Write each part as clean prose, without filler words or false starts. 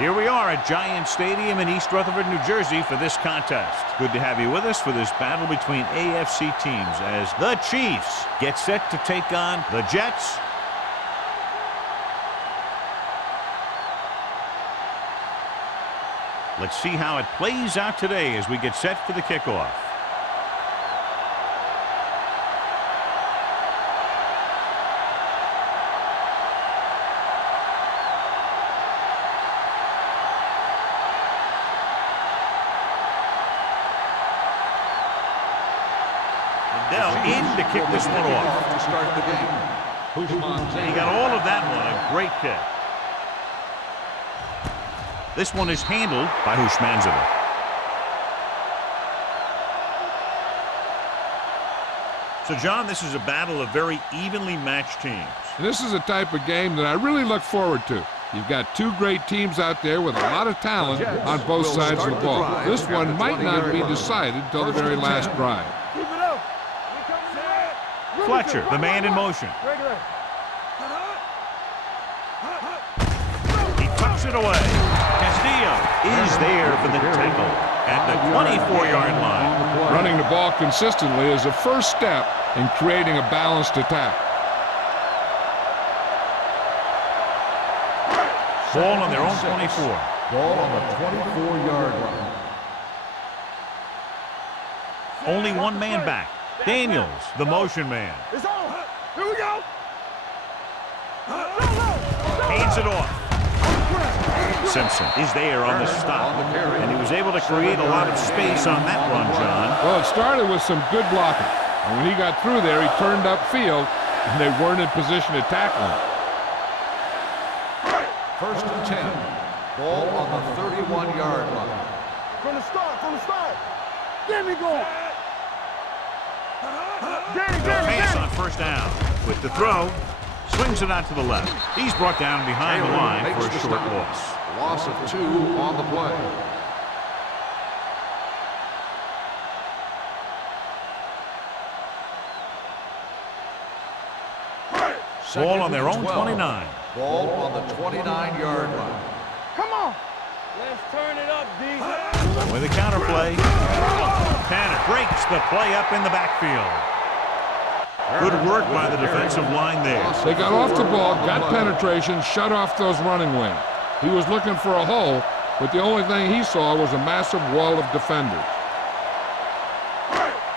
Here we are at Giant Stadium in East Rutherford, New Jersey for this contest. Good to have you with us for this battle between AFC teams as the Chiefs get set to take on the Jets. Let's see how it plays out today as we get set for the kickoff. In to kick this one off. To start the game. He got all of that one. A great kick. This one is handled by Hushmanzova. So, John, this is a battle of very evenly matched teams. And this is a type of game that I really look forward to. You've got two great teams out there with a lot of talent on both sides of the ball. This one might not be decided until the very last drive. Fletcher, the man in motion. He tucks it away. Castillo is there for the tackle at the 24-yard line. Running the ball consistently is the first step in creating a balanced attack. Ball on their own 24. Ball on the 24-yard line. Only one man back. Daniels, the motion man. It's on. Here we go. Hands it off. Simpson is there on the stop, and he was able to create a lot of space on that run, John. Well, it started with some good blocking. And when he got through there, he turned upfield, and they weren't in position to tackle him. 1st and 10. Ball on the 31-yard line. From the start. Get me going. Pass on first down. With the throw, swings it out to the left. He's brought down behind the line for a short loss. Loss of 2 on the play. Ball on their own 29. Ball on the 29-yard line. Come on. Let's turn it up, D. With a counter play. Tanner breaks the play up in the backfield. Good work by the defensive line there. They got off the ball, got penetration, shut off those running wings. He was looking for a hole, but the only thing he saw was a massive wall of defenders.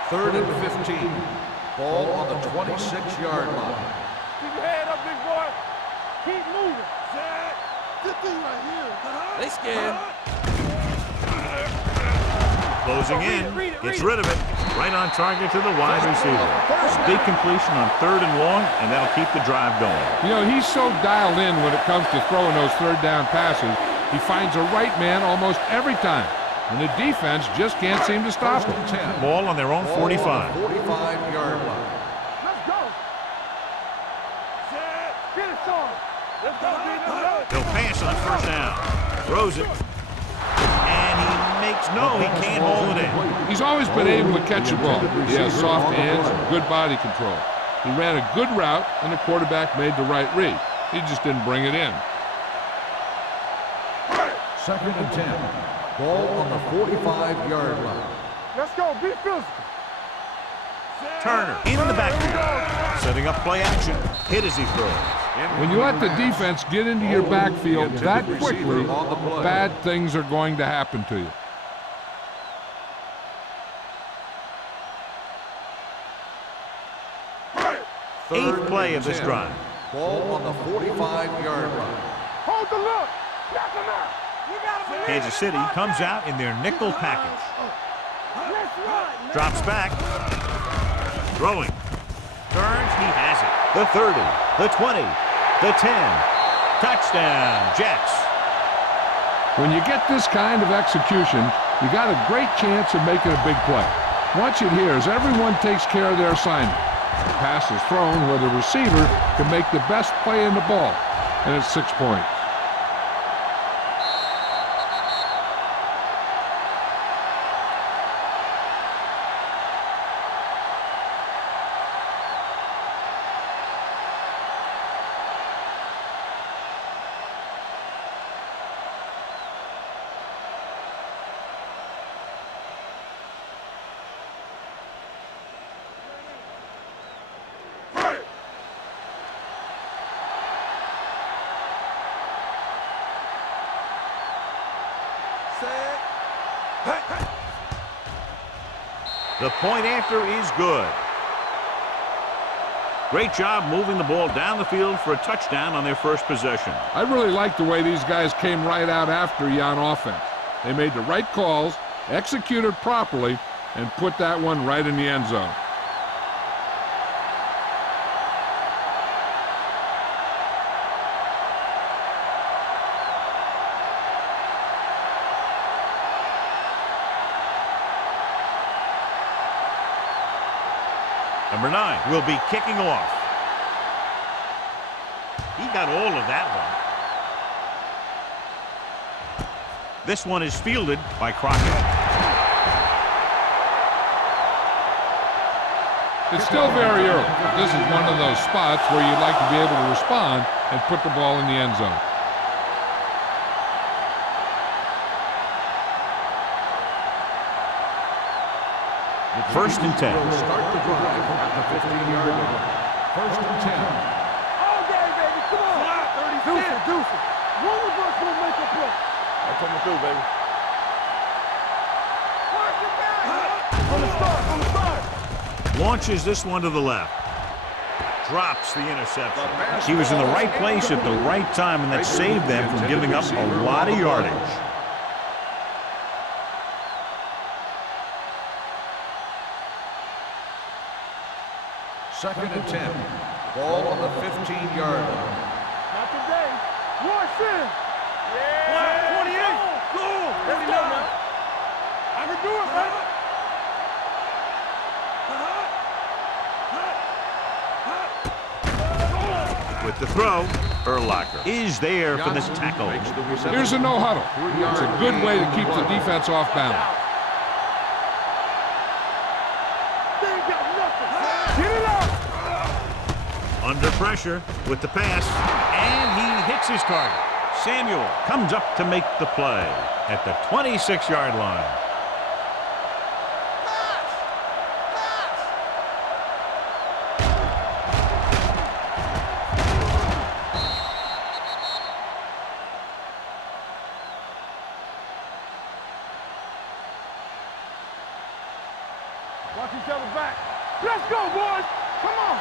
3rd and 15. Ball on the 26-yard line. Keep your head up, big boy. Keep moving. Good thing right here. They scared. Closing in, gets rid of it, right on target to the wide receiver. Big completion on 3rd and long, and that'll keep the drive going. You know, he's so dialed in when it comes to throwing those 3rd down passes. He finds a right man almost every time, and the defense just can't seem to stop him. Ball on their own 45. 45-yard line. Let's go. Get it started. Let's go, D. Let's go. He'll pass on 1st down. Throws it. And he makes he can't hold it in. He's always been able to catch a ball. He has soft hands and good body control. He ran a good route, and the quarterback made the right read. He just didn't bring it in. 2nd and 10. Ball on the 45-yard line. Let's go. Be physical. Turner in the backfield. Setting up play action. Hit as he throws. When you let the defense get into your backfield that quickly, bad things are going to happen to you. 8th play of this drive. Ball on the 45-yard line. Hold the look. Knock him out. You gotta Kansas City comes out in their nickel package. Let's run. Drops back. Throwing. Turns. He has it. The 30. The 20. The 10. Touchdown, Jets. When you get this kind of execution, you got a great chance of making a big play. Watch it here as everyone takes care of their assignment. The pass is thrown where the receiver can make the best play in the ball, and it's 6 points. The point after is good. Great job moving the ball down the field for a touchdown on their first possession. I really like the way these guys came right out after you on offense. They made the right calls, executed properly, and put that one right in the end zone. Number 9 will be kicking off. He got all of that one. This one is fielded by Crockett. It's still very early, but this is one of those spots where you'd like to be able to respond and put the ball in the end zone. First and 10. Will start the drive at the 15-yard line. First and 10. All day, baby. Come on. Deuce it. One of us will make a play. That's coming through, baby. Mark it back. On the start. Launches this one to the left. Drops the interception. He was in the right place at the right time, and that saved them from giving up a lot of yardage. Second and 10. Ball on the 15-yard line. Not today. Rush in. Yeah. 28. Go. Let's go now. I can do it, baby. With the throw, Urlacher is there for the tackle. Here's a no huddle. It's a good way to keep the defense off balance. They ain't got nothing. Get it out. Under pressure with the pass, and he hits his target. Samuel comes up to make the play at the 26-yard line. Watch each other back. Let's go, boys. Come on.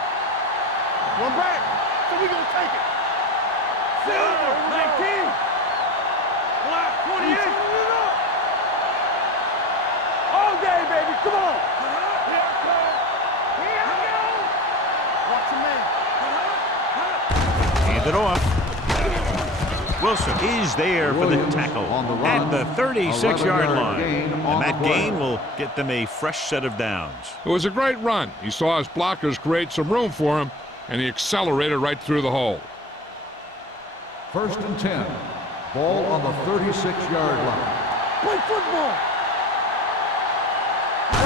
One back. So we gonna take it. Silver. 19. Black. 28. All day, baby. Come on. Here I come. Here I go. Watch your man. Hand it off. Wilson is there for the tackle at the 36-yard line. And that gain will get them a fresh set of downs. It was a great run. He saw his blockers create some room for him, and he accelerated right through the hole. First and 10. Ball on the 36-yard line. Play football.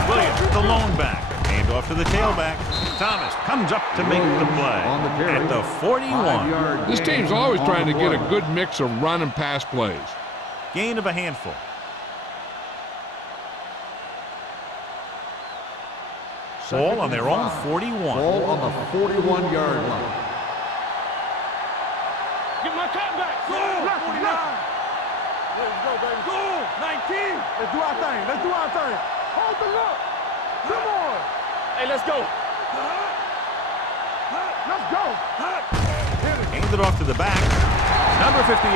Williams, the lone back. Hand off to the tailback. Thomas comes up to make the play at the 41. This team's always trying to get a good mix of run and pass plays. Gain of a handful. Ball on their own 41. Ball on the 41-yard line. Get my top back. Go. 49. Let's go, baby. Go. 19. Let's do our thing. Hold the look. Come on. Hey, let's go. Let's go. Hand it off to the back. Number 58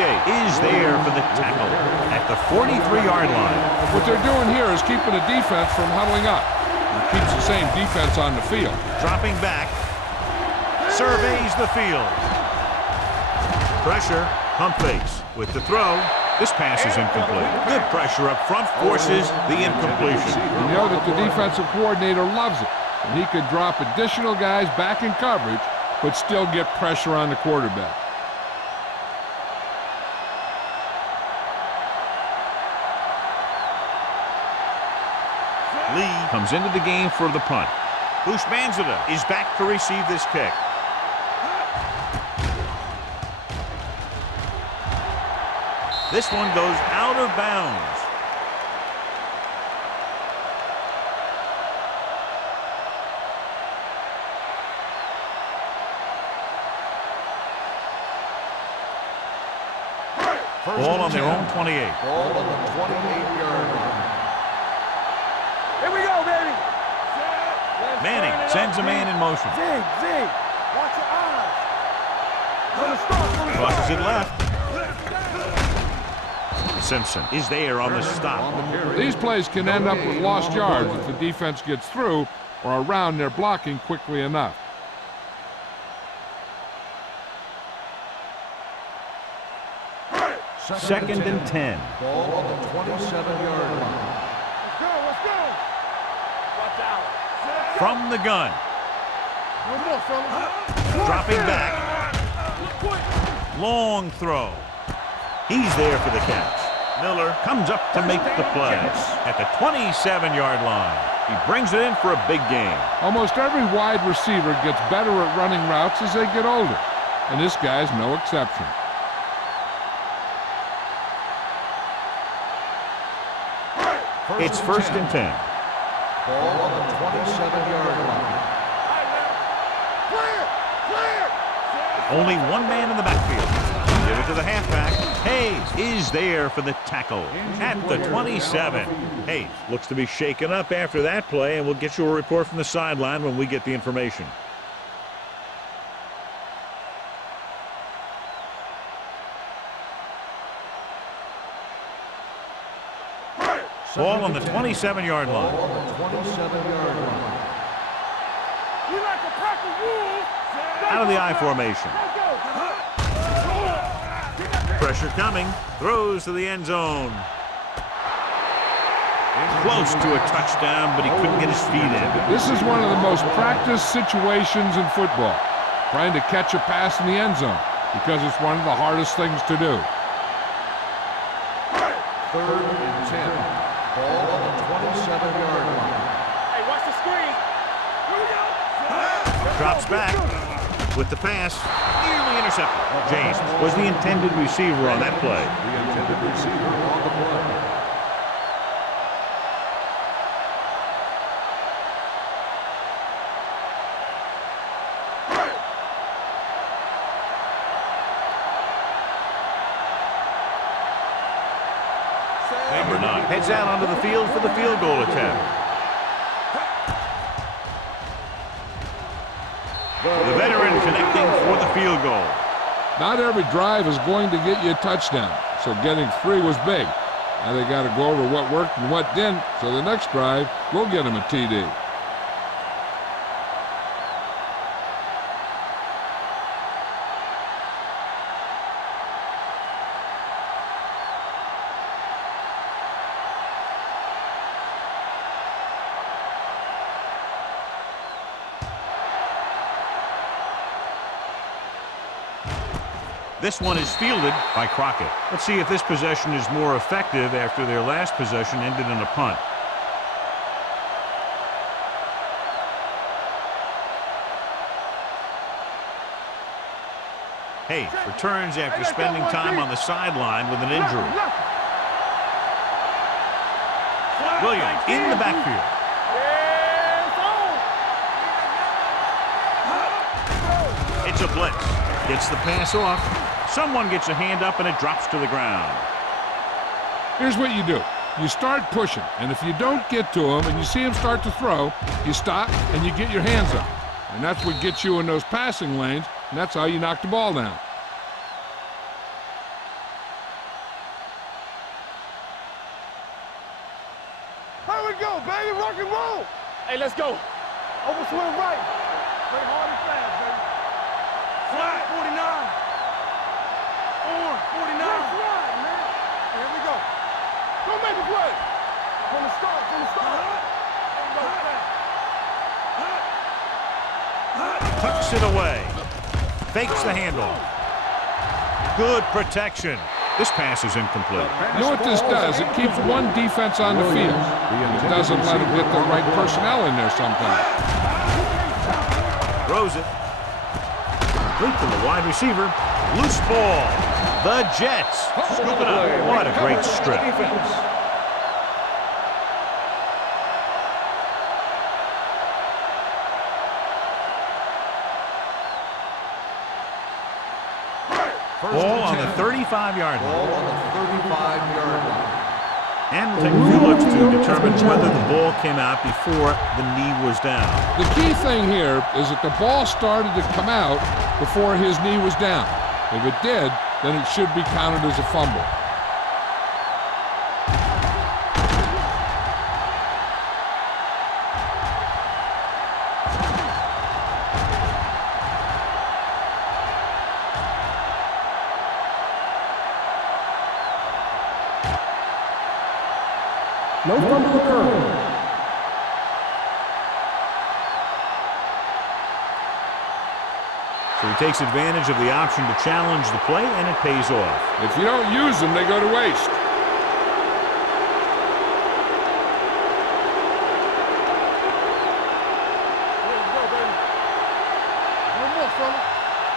is there for the tackle at the 43-yard line. What they're doing here is keeping the defense from huddling up. It keeps the same defense on the field. Dropping back. Surveys the field. Pressure. Pump fakes with the throw. This pass is incomplete. Good pressure up front forces the incompletion. You know that the defensive coordinator loves it. And he could drop additional guys back in coverage, but still get pressure on the quarterback. Lee comes into the game for the punt. Bushmanzada is back to receive this kick. This one goes out of bounds. First Ball and on their 10. own 28. Ball on the 28-yard line. Manning sends a man in motion. Zig, zig. Watch your eyes. From the start. Crosses it left. Simpson is there on the stop. These plays can end up with lost yards if the defense gets through or around their blocking quickly enough. Second and 10. Ball on the 27-yard line. Let's go, let's go. Watch out. From the gun. One more, fellas. Dropping back. Long throw. He's there for the catch. Miller comes up to make the play at the 27-yard line. He brings it in for a big game. Almost every wide receiver gets better at running routes as they get older, and this guy's no exception. It's first and 10. Ball on the 27-yard line. Clear, clear. Only one man in the backfield. Give it to the halfback. Hayes is there for the tackle at the 27. Hayes looks to be shaken up after that play, and we'll get you a report from the sideline when we get the information. Ball on the 27-yard line. Ball on the 27-yard line. We like a pack of wolves. Out of the I formation. Pressure coming. Throws to the end zone. Close to a touchdown, but he couldn't get his feet in. This is one of the most practiced situations in football, trying to catch a pass in the end zone, because it's one of the hardest things to do. Third and 10. Ball on the 27-yard line. Hey, watch the screen. Here we go. Drops back with the pass. Nearly intercepted. James was the intended receiver on that play. The intended receiver on the play. Number 9 heads out onto the field for the field goal attempt. The veteran connecting for the field goal. Not every drive is going to get you a touchdown, so getting 3 was big. Now they got to go over what worked and what didn't, so the next drive will get them a TD. This one is fielded by Crockett. Let's see if this possession is more effective after their last possession ended in a punt. Hayes returns after spending time on the sideline with an injury. Williams in the backfield. It's a blitz. Gets the pass off. Someone gets a hand up and it drops to the ground. Here's what you do. You start pushing, and if you don't get to him and you see him start to throw, you stop and you get your hands up. And that's what gets you in those passing lanes, and that's how you knock the ball down. Here we go, baby. Rock and roll. Hey, let's go. Over swing right. Play hard and fast, baby. Slide 49. On 49. Slide, man. Here we go. Go make the play. From the start, from the start. There we go, fast. Tucks it away. Fakes the handle. Good protection. This pass is incomplete. You know what this does? It keeps one defense on the field. It doesn't let them get the right personnel in there sometimes. Throws it. Complete to the wide receiver. Loose ball. The Jets scoop it up. What a great strip. Ball on the 35-yard line. Ball on the 35-yard line. And we'll take a few looks to determine whether the ball came out before the knee was down. The key thing here is that the ball started to come out before his knee was down. If it did, then it should be counted as a fumble. No fumble occurred. So he takes advantage of the option to challenge the play, and it pays off. If you don't use them, they go to waste. Let's go, baby. One more, fella.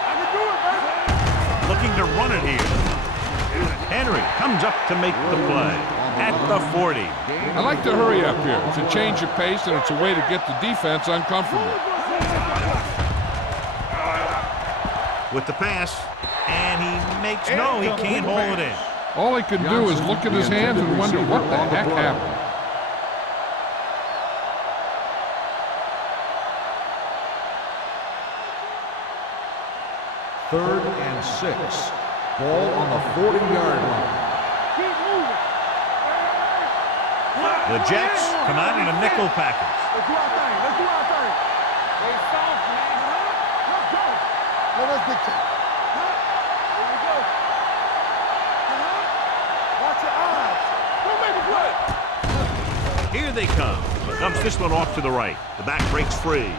I can do it, baby. Looking to run it here. Henry comes up to make the play at the 40. I like to hurry up here. It's a change of pace, and it's a way to get the defense uncomfortable. With the pass, and he makes no, he can't hold it in. All he can do is look at his hands and wonder what the heck happened. Third and 6. Ball on the 40-yard line. Keep moving. The Jets come out in a nickel package. Let's do our thing. Let's do our thing. Stay soft, man. Let's go. Let us dictate. Here we go. Watch your eyes. Don't make a play. Here they come. Dumps this one off to the right. The back breaks free.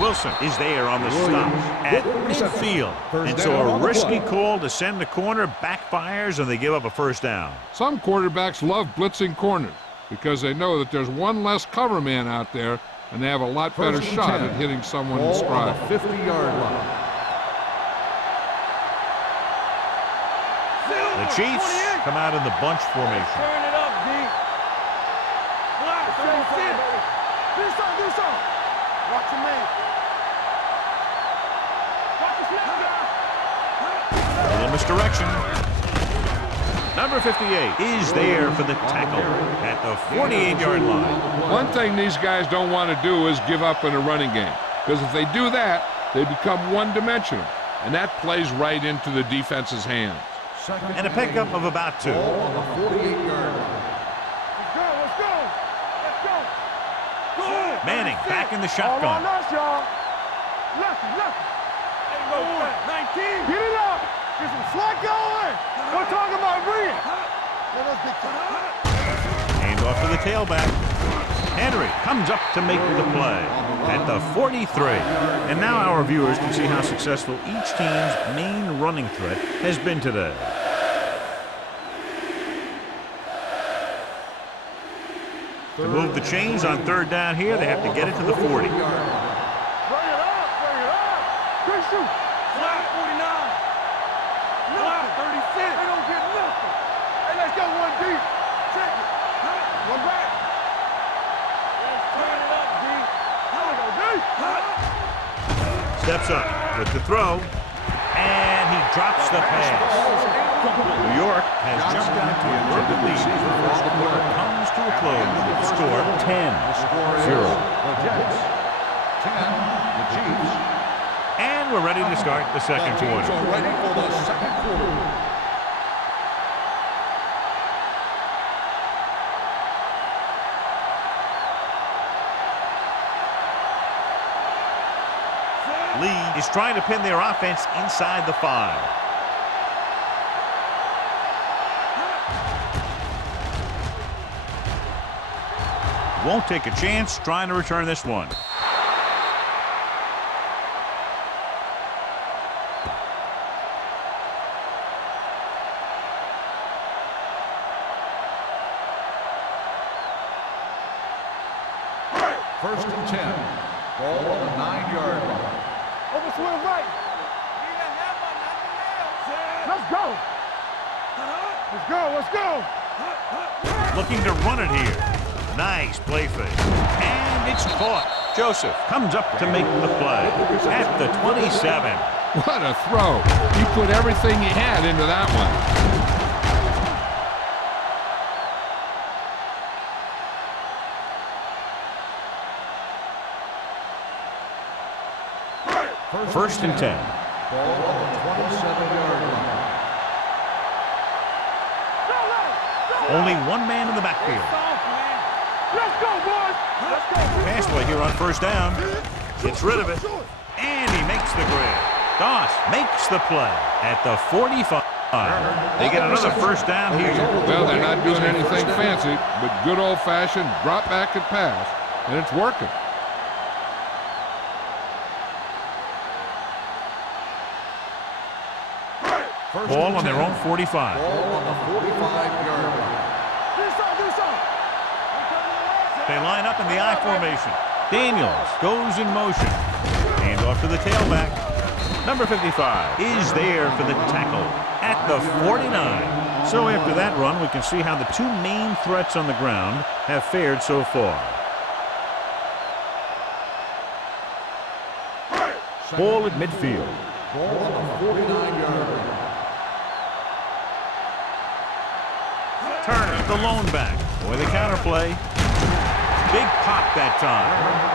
Wilson is there on the stop at midfield. And so a risky call to send the corner backfires, and they give up a first down. Some quarterbacks love blitzing corners because they know that there's one less cover man out there, and they have a lot better shot at hitting someone in stride. Ball on the 50-yard line. The Chiefs come out in the bunch formation. Turn it up, D. Block, 36. Do something. Watch your man. Watch your snap, A little misdirection. Number 58 is there for the tackle at the 48-yard line. One thing these guys don't want to do is give up in a running game, because if they do that, they become one-dimensional, and that plays right into the defense's hands. And a pickup of about 2. Ball on the 48-yard line. Let's go. Manning back in the All shotgun. on us, y'all. Lefty. Hey, no, 19. Get it up. Get some slack going. We're talking about bringing. Let us dictate. Hand off to the tailback. Henry comes up to make the play at the 43. And now our viewers can see how successful each team's main running threat has been today. To move the chains on third down here, they have to get it to the 40. Bring it up. Good shoot. Flat 49. Flat 36. They don't get nothing. Hey, let's go one deep. Check it. One back. Let's turn it up, D. Here we go, D. Steps up with the throw, and he drops the pass. New York has jumped out to a early lead as the first quarter comes to a close with the score 10-0. The Jets. 10. The Chiefs. And we're ready to start the second The teams quarter. are ready for the second quarter. Lee is trying to pin their offense inside the 5. Won't take a chance trying to return this one. First and 10. Ball on the 9-yard line. Over swing right. Let's go. Looking to run it here. Nice play fake. And it's caught. Joseph comes up to make the play at the 27. What a throw. He put everything he had into that one. First and 10. Ball on the 27-yard line. Only one man in the backfield. Let's go, boys. Let's go. Pass play here on first down. Gets rid of it. And he makes the grab. Doss makes the play at the 45. They get another first down here. Well, they're not doing anything fancy, but good old-fashioned drop back and pass, and it's working. Ball on their own 45. Ball on the 45-yard line. They line up in the I formation. Daniels goes in motion. Hand off to the tailback. Number 55 is there for the tackle at the 49. So after that run, we can see how the two main threats on the ground have fared so far. Ball at midfield. Ball on the 49-yard line. Turner, the lone back. Boy, the counterplay. Big pop that time.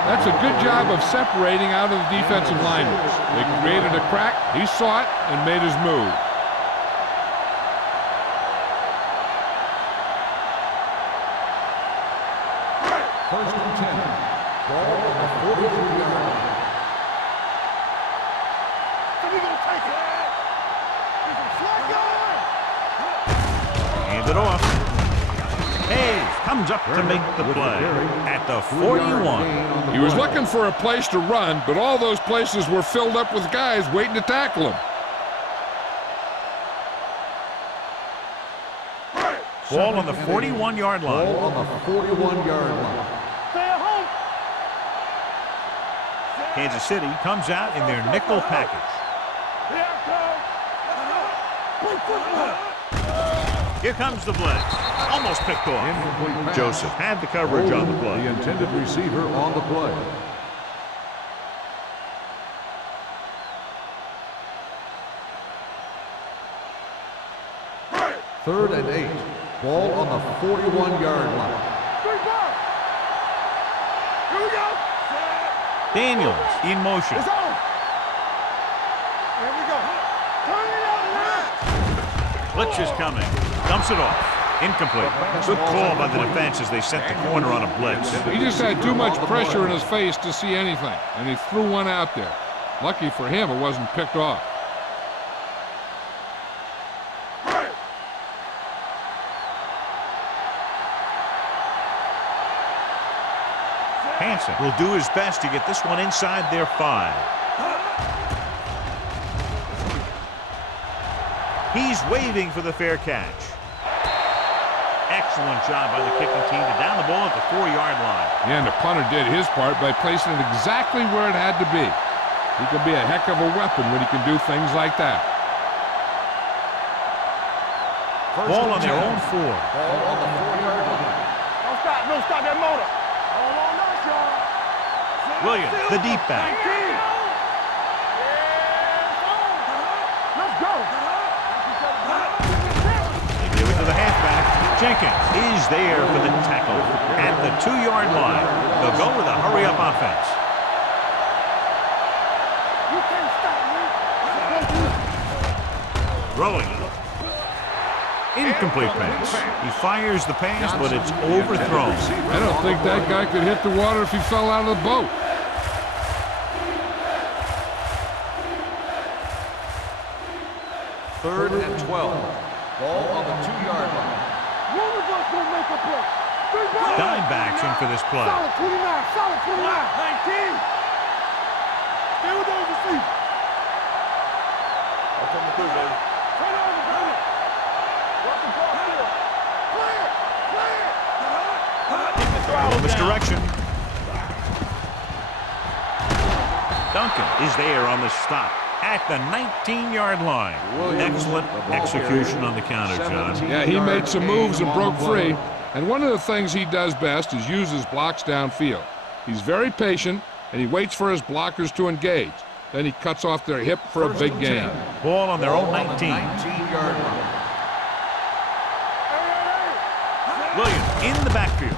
That's a good job of separating out of the defensive linemen. They created a crack, he saw it, and made his move. First and 10. Ball on the 43-yard line. Hand it off. Hayes comes up to make the play at the 41. He was looking for a place to run, but all those places were filled up with guys waiting to tackle him. Ball on the 41-yard line. Ball on the 41-yard line. Kansas City comes out in their nickel package. Here comes the blitz. Almost picked off. Incomplete pass. Joseph had the coverage on the The play. intended receiver on the play. Third and 8. Ball on the 41-yard line. Here we go. Daniels in motion. It's on. Here we go. Turn it up now. Blitz is coming. Dumps it off. Incomplete. Good call by the defense as they sent the corner on a blitz. He just had too much pressure in his face to see anything, and he threw one out there. Lucky for him, it wasn't picked off. Hansen will do his best to get this one inside their 5. He's waving for the fair catch. Excellent job by the kicking team to down the ball at the 4-yard line. Yeah, and the punter did his part by placing it exactly where it had to be. He can be a heck of a weapon when he can do things like that. Ball on their own 4. Ball on the 4-yard line. Don't stop that motor. Hold on us, y'all. Williams, the deep back. Let's go. They give it to the halfback. Jenkins is there for the tackle at the 2-yard line. They'll go with a hurry-up offense. You can't stop me. Throwing. Incomplete pass. He fires the pass, but it's overthrown. I don't think that guy could hit the water if he fell out of the boat. Third and 12. Ball on the 2-yard line. One of us gonna make a play. Dimebacks in for this play. Solid 29. Solid 29. 19. Stay with those receivers. I'm coming through, baby. Turn on the baby. Work the ball forward. Play it. Play it. Misdirection. Duncan is there on the stop at the 19-yard line. Excellent execution on the counter, John. Yeah, he made some moves and broke free. And one of the things he does best is use his blocks downfield. He's very patient, and he waits for his blockers to engage. Then he cuts off their hip for a big gain. Ball on their own 19. 19-yard line. Williams in the backfield.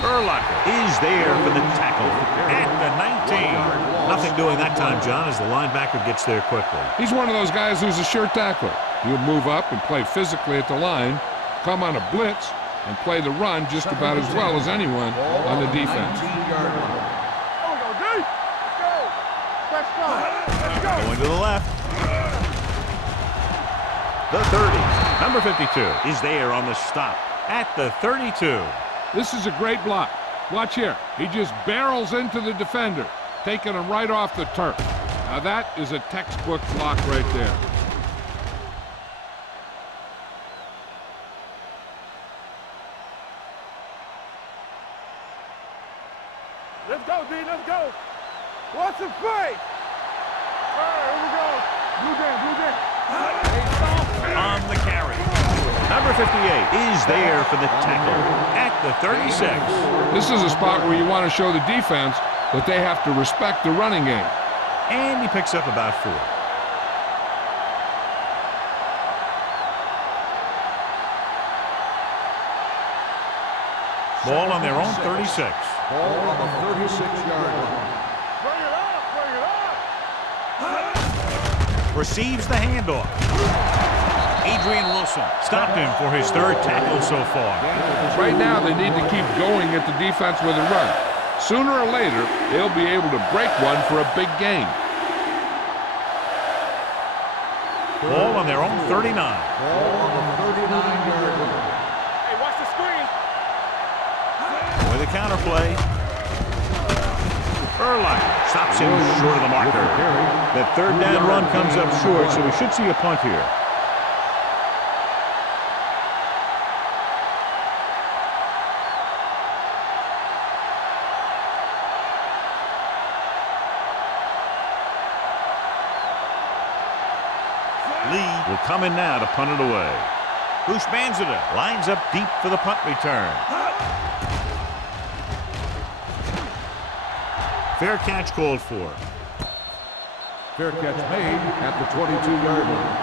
Urlacher is there for the tackle at the 19. Nothing doing that time, John, as the linebacker gets there quickly. He's one of those guys who's a sure tackler. He'll move up and play physically at the line, come on a blitz, and play the run just about as well as anyone on the defense. Going to the left. The 30. Number 52 is there on the stop at the 32. This is a great block. Watch here. He just barrels into the defender, taking him right off the turf. Now that is a textbook block right there. Let's go, D. Let's go. What's the play? All right, here we go. Blue game. On the carry. Number 58 is there for the tackle at the 36. This is a spot where you want to show the defense that they have to respect the running game. And he picks up about 4. Ball on their own 36. Ball on the 36-yard line. Bring it up. Receives the handoff. Adrian Wilson stopped him for his 3rd tackle so far. Right now, they need to keep going at the defense with a run. Sooner or later, they'll be able to break one for a big gain. Ball on their own 39. Ball on the 39-yard line. Hey, watch the screen. With a counterplay. Urlacher stops him short of the marker. That 3rd down run comes up short, so we should see a punt here. Lee will come in now to punt it away. Bushmanzada lines up deep for the punt return. Fair catch called for. Fair catch made at the 22-yard line.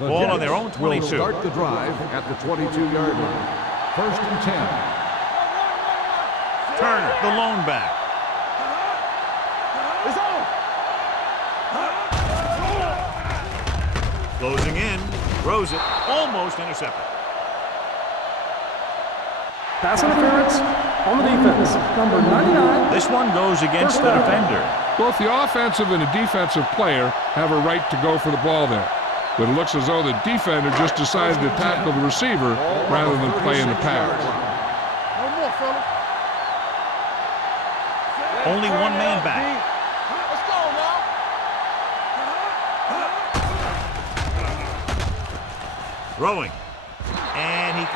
The Ball on Jets their own 22. will start the drive at the 22-yard line. 1st and 10. Turner, the lone back. It's on. Closing in, throws it, almost intercepted. Pass interference on the defense. Number 99. This one goes against the defender. Both the offensive and the defensive player have a right to go for the ball there. But it looks as though the defender just decided to tackle the receiver rather than play in the pass. No more, fellas. Only one man back. Let's go now. Throwing. And he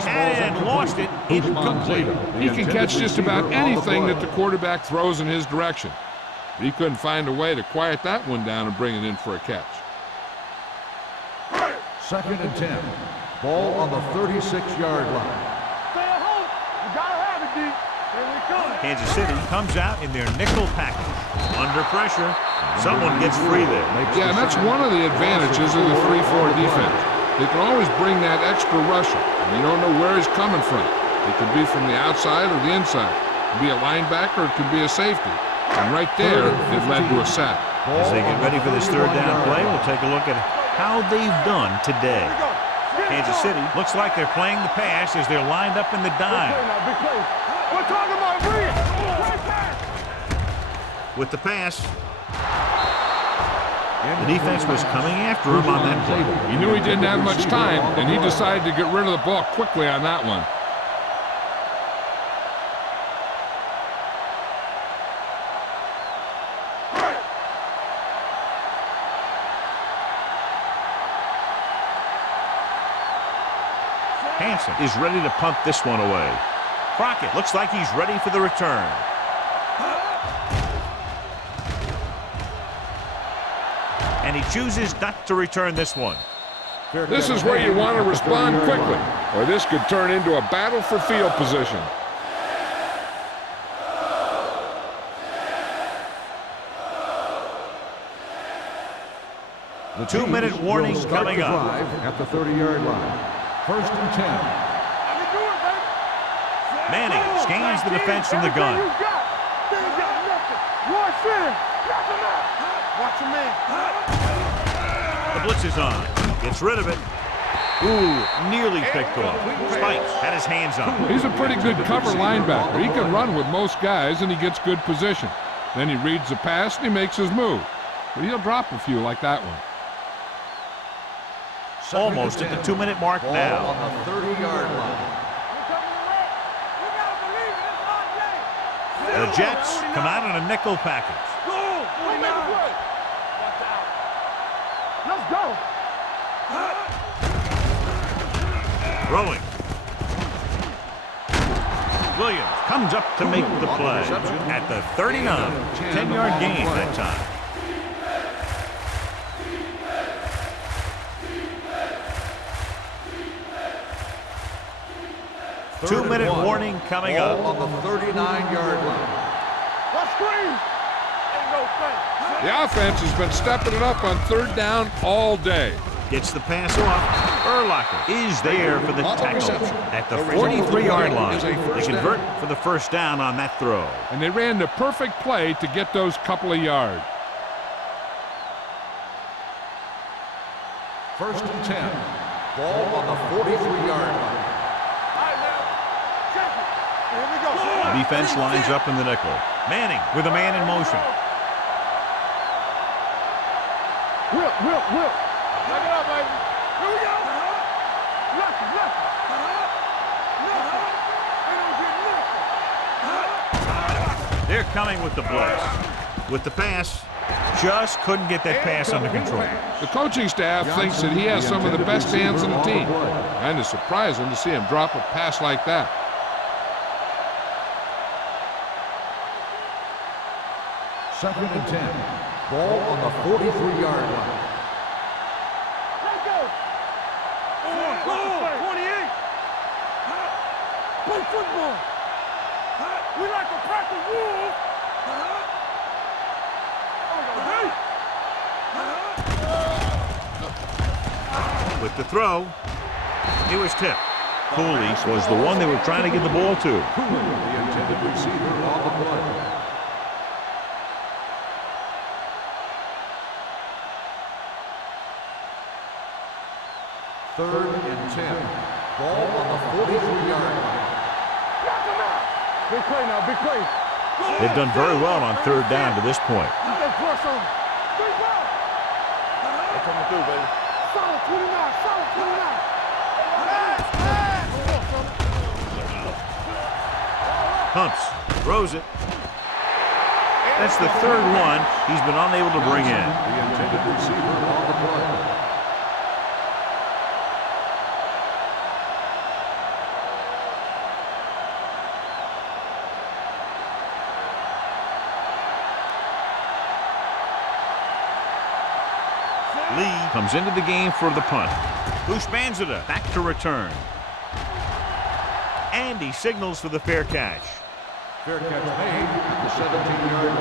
had it and lost it. Incomplete. He can catch just about anything that the quarterback throws in his direction. But he couldn't find a way to quiet that one down and bring it in for a catch. 2nd and 10. Ball on the 36-yard line. Stay at home. You gotta have it, D. Here we come. Kansas City comes out in their nickel package. Under pressure, someone gets free there. Yeah, and that's one of the advantages of the 3-4 defense. They can always bring that extra rusher, and you don't know where he's coming from. It could be from the outside or the inside. It could be a linebacker, it could be a safety. And right there, it led to a sack. As they get ready for this 3rd down play, we'll take a look at how they've done today. Kansas City looks like they're playing the pass as they're lined up in the dime. Big play. We're talking about brilliant. Right pass. With the pass, the defense was coming after him on that play. He knew he didn't have much time, and he decided to get rid of the ball quickly on that one. Hansen is ready to punt this one away. Crockett looks like he's ready for the return. And he chooses not to return this one. This is where you want to respond quickly, or this could turn into a battle for field position. The 2-minute Chiefs warning will start coming the up. drive at the 30-yard line. First and 10. I can do it, baby. Manning scans the defense from the gun. Everything you got. They ain't got nothing. Watch in. Knock him out. Watch your man. The blitz is on. Gets rid of it. Ooh, nearly picked off. Spikes had his hands on it. He's a pretty good cover linebacker. He can run with most guys, and he gets good position. Then he reads the pass, and he makes his move. But he'll drop a few like that one. Almost at the 2-minute mark Ball now. on the 30-yard line. The Jets come out in a nickel package. Go. 49. Watch out. Let's go. Throwing. Williams comes up to make the play at the 39. 10-yard gain that time. Two-minute warning coming up. On the 39-yard line. Let's screen. Ain't no thing. The offense has been stepping it up on 3rd down all day. Gets the pass off. Urlacher is there for the tackle at the 43-yard line. They convert for the first down on that throw. And they ran the perfect play to get those couple of yards. First and 10. Ball on the 43-yard line. Here we go. The defense lines up in the nickel. Manning with a man in motion. Whip. Check it out, baby. Here we go. Lucky. Nothing. They don't get nothing. They're coming with the blitz. With the pass, just couldn't get that pass under control. The coaching staff thinks that he has some of the best hands in the team. And it's surprising to see him drop a pass like that. Second and 10. Ball on the 43-yard line. Let's go. 28. Play football. We like to practice rules. With the throw, he was tipped. Cooley was the one they were trying to get the ball to. Cooley, the intended receiver on the play. Third and 10. Ball on the 43-yard line. Knock him out. Big play now, big play. They've done very well on 3rd down to this point. They press on him. Big ball. They're coming through, baby. Solid 29, solid 29. Pumps, throws it. That's the 3rd one he's been unable to bring in. The intended receiver on the play. Lee comes into the game for the punt. Houshmandzadeh back to return. And he signals for the fair catch. Fair catch made at the 17-yard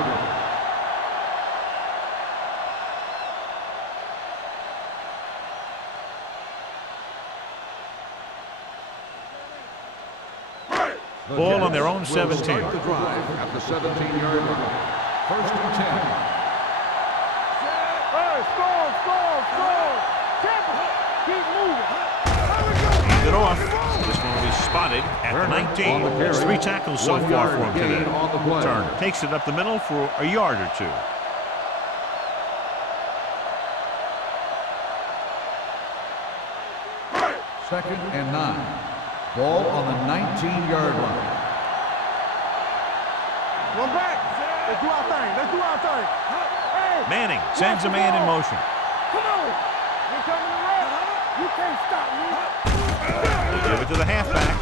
line. Ball on their own Will 17. start the drive at the 17-yard line. First and 10. Hey, score. Tampa, keep moving. Hand it off. This one will be spotted at the 19. There's 3 tackles so far for him today. Turner takes it up the middle for a yard or 2. Second and 9. Ball on the 19-yard line. Run back. Let's do our thing. Hey, Manning sends a man in motion. come on. You coming to run? You can't stop me. They give it to the halfback.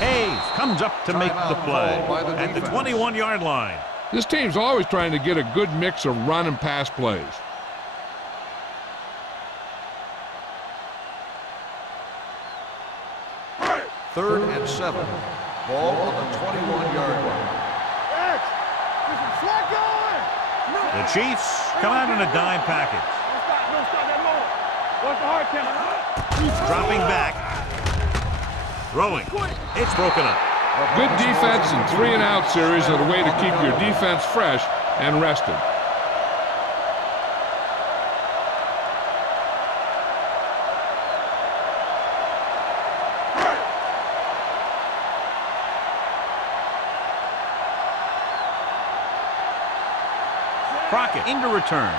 Hayes comes up to make the play at the 21-yard line. This team's always trying to get a good mix of run and pass plays. Third and 7. Ball on the 21-yard line. X, this is flat going. The Chiefs come out in a dime package. Don't stop that motor. Watch the hard count. Dropping back. Throwing. It's broken up. Good defense and 3-and-out series are the way to keep your defense fresh and rested. Crockett into return.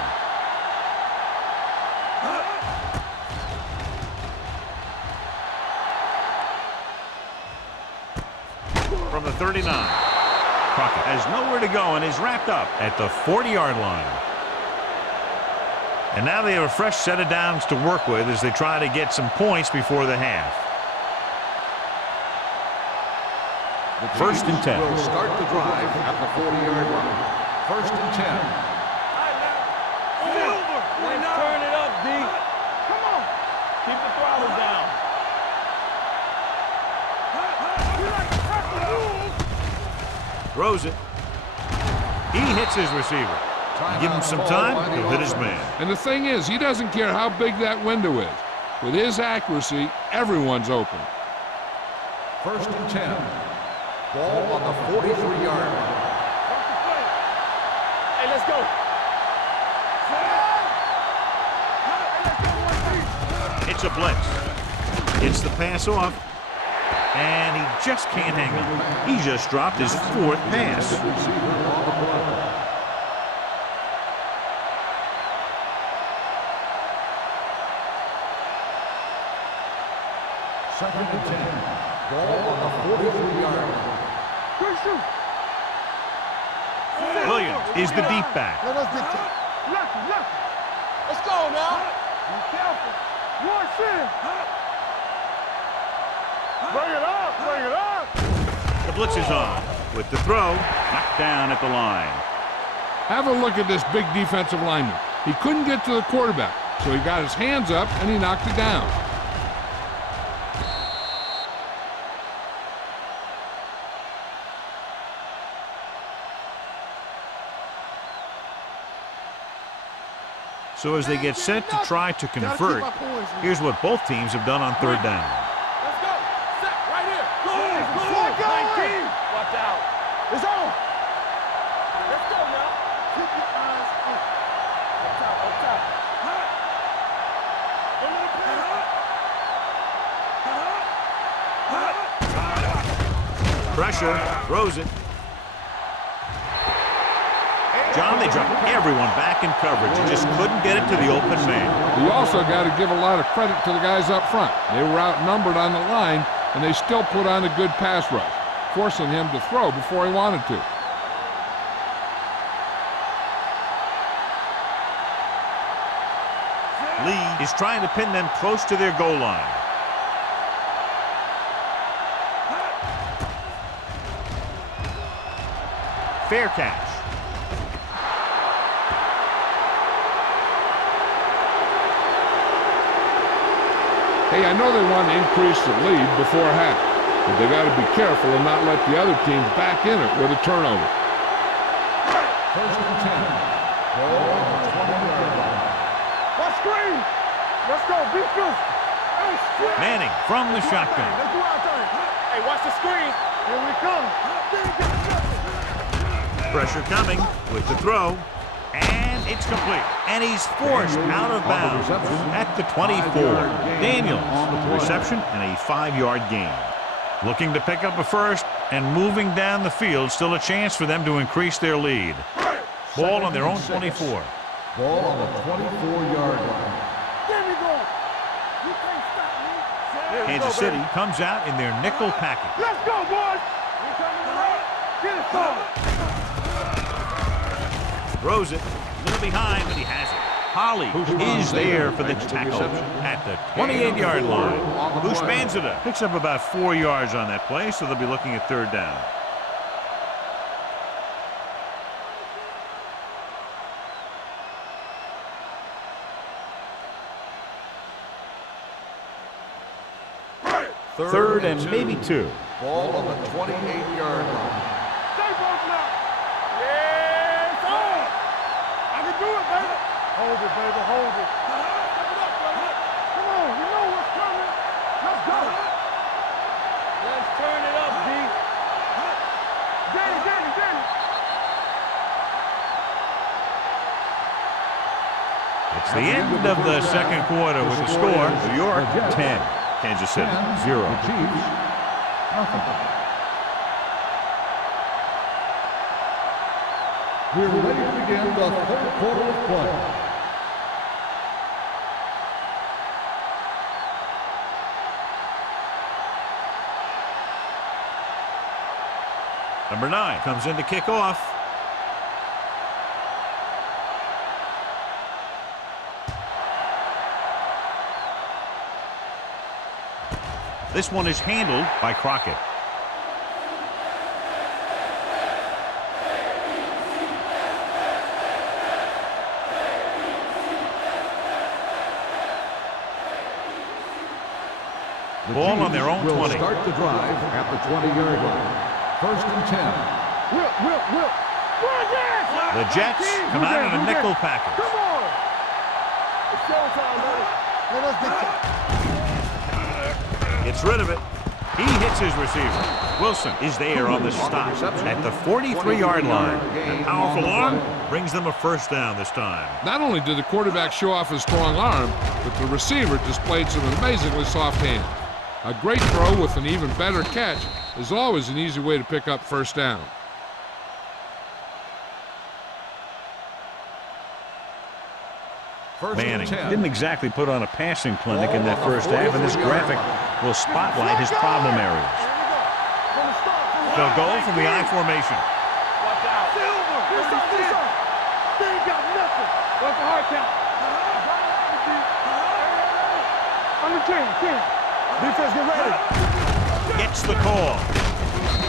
From the 39. Crockett has nowhere to go and is wrapped up at the 40-yard line. And now they have a fresh set of downs to work with as they try to get some points before the half. First and 10. Will start the drive at the 40-yard line. First and 10. Let's turn it up, D. Come on. Keep the throttle down. Throws it. He hits his receiver. Give him some time, he'll hit his man. And the thing is, he doesn't care how big that window is. With his accuracy, everyone's open. First and 10. Ball on the 43-yard line. Hey, let's go. It's a blitz. Gets the pass off. And he just can't hang on. He just dropped his 4th pass. Second and 10. Ball on the 43-yard line. Williams is the deep back. Let us dictate. Lucky. Let's go now. Be careful. One sin. Bring it up. The blitz is on with the throw. Knocked down at the line. Have a look at this big defensive lineman. He couldn't get to the quarterback, so he got his hands up and he knocked it down. So as they get set to try to convert, here's what both teams have done on 3rd down. Let's go. Set right here. Go. 19. Watch out. It's on. Let's go now. Keep your eyes up. Up top. Pressure. Throws it. John, they dropped everyone back in coverage and just couldn't get it to the open man. You also got to give a lot of credit to the guys up front. They were outnumbered on the line, and they still put on a good pass rush, forcing him to throw before he wanted to. Lee is trying to pin them close to their goal line. Fair catch. Hey, I know they want to increase the lead before half, but they got to be careful and not let the other teams back in it with a turnover. First and 10. Ball on the 20-yard line. Watch screen. Let's go. Be good. Manning from the shotgun. Let's do our thing. Hey, watch the screen. Here we come. Pressure coming with the throw. And it's complete. And he's forced out of bounds at the 24. Daniels with the reception and a 5-yard gain. Looking to pick up a first and moving down the field. Still a chance for them to increase their lead. Ball on their own 24. Ball on the 24-yard line. There we go. You can't stop me. Kansas City comes out in their nickel package. Let's go, boys. We coming around. Get it started. Throws it. A little behind, but he has it. Holly is there for the tackle at the 28-yard line. Husbanzada picks up about 4 yards on that play, so they'll be looking at 3rd down. Third and maybe 2. Ball on the 28-yard line. Stay both now. Yes, on. I can do it, baby. Hold it, baby. Hold it. end of the second quarter with the score, New York 10, Kansas City 0. The Chiefs, nothing. We're ready to begin the third quarter of play. Number 9 comes in to kick off. This one is handled by Crockett. The Ball on Chiefs their own will 20. Start the drive at the 20-yard line. First and 10. Will. The Jets come out in a nickel package. Come on. It's showtime, buddy. Let us dictate. Gets rid of it. He hits his receiver. Wilson is there on the stop at the 43-yard line. A powerful arm brings them a first down this time. Not only did the quarterback show off his strong arm, but the receiver displayed some amazingly soft hands. A great throw with an even better catch is always an easy way to pick up first down. Manning didn't exactly put on a passing clinic in that first half, and this graphic will spotlight his problem areas. They'll go from the I formation. Watch out. Silver. They ain't got nothing. What's the hard count? Under 10. Defense, get ready. Gets the call.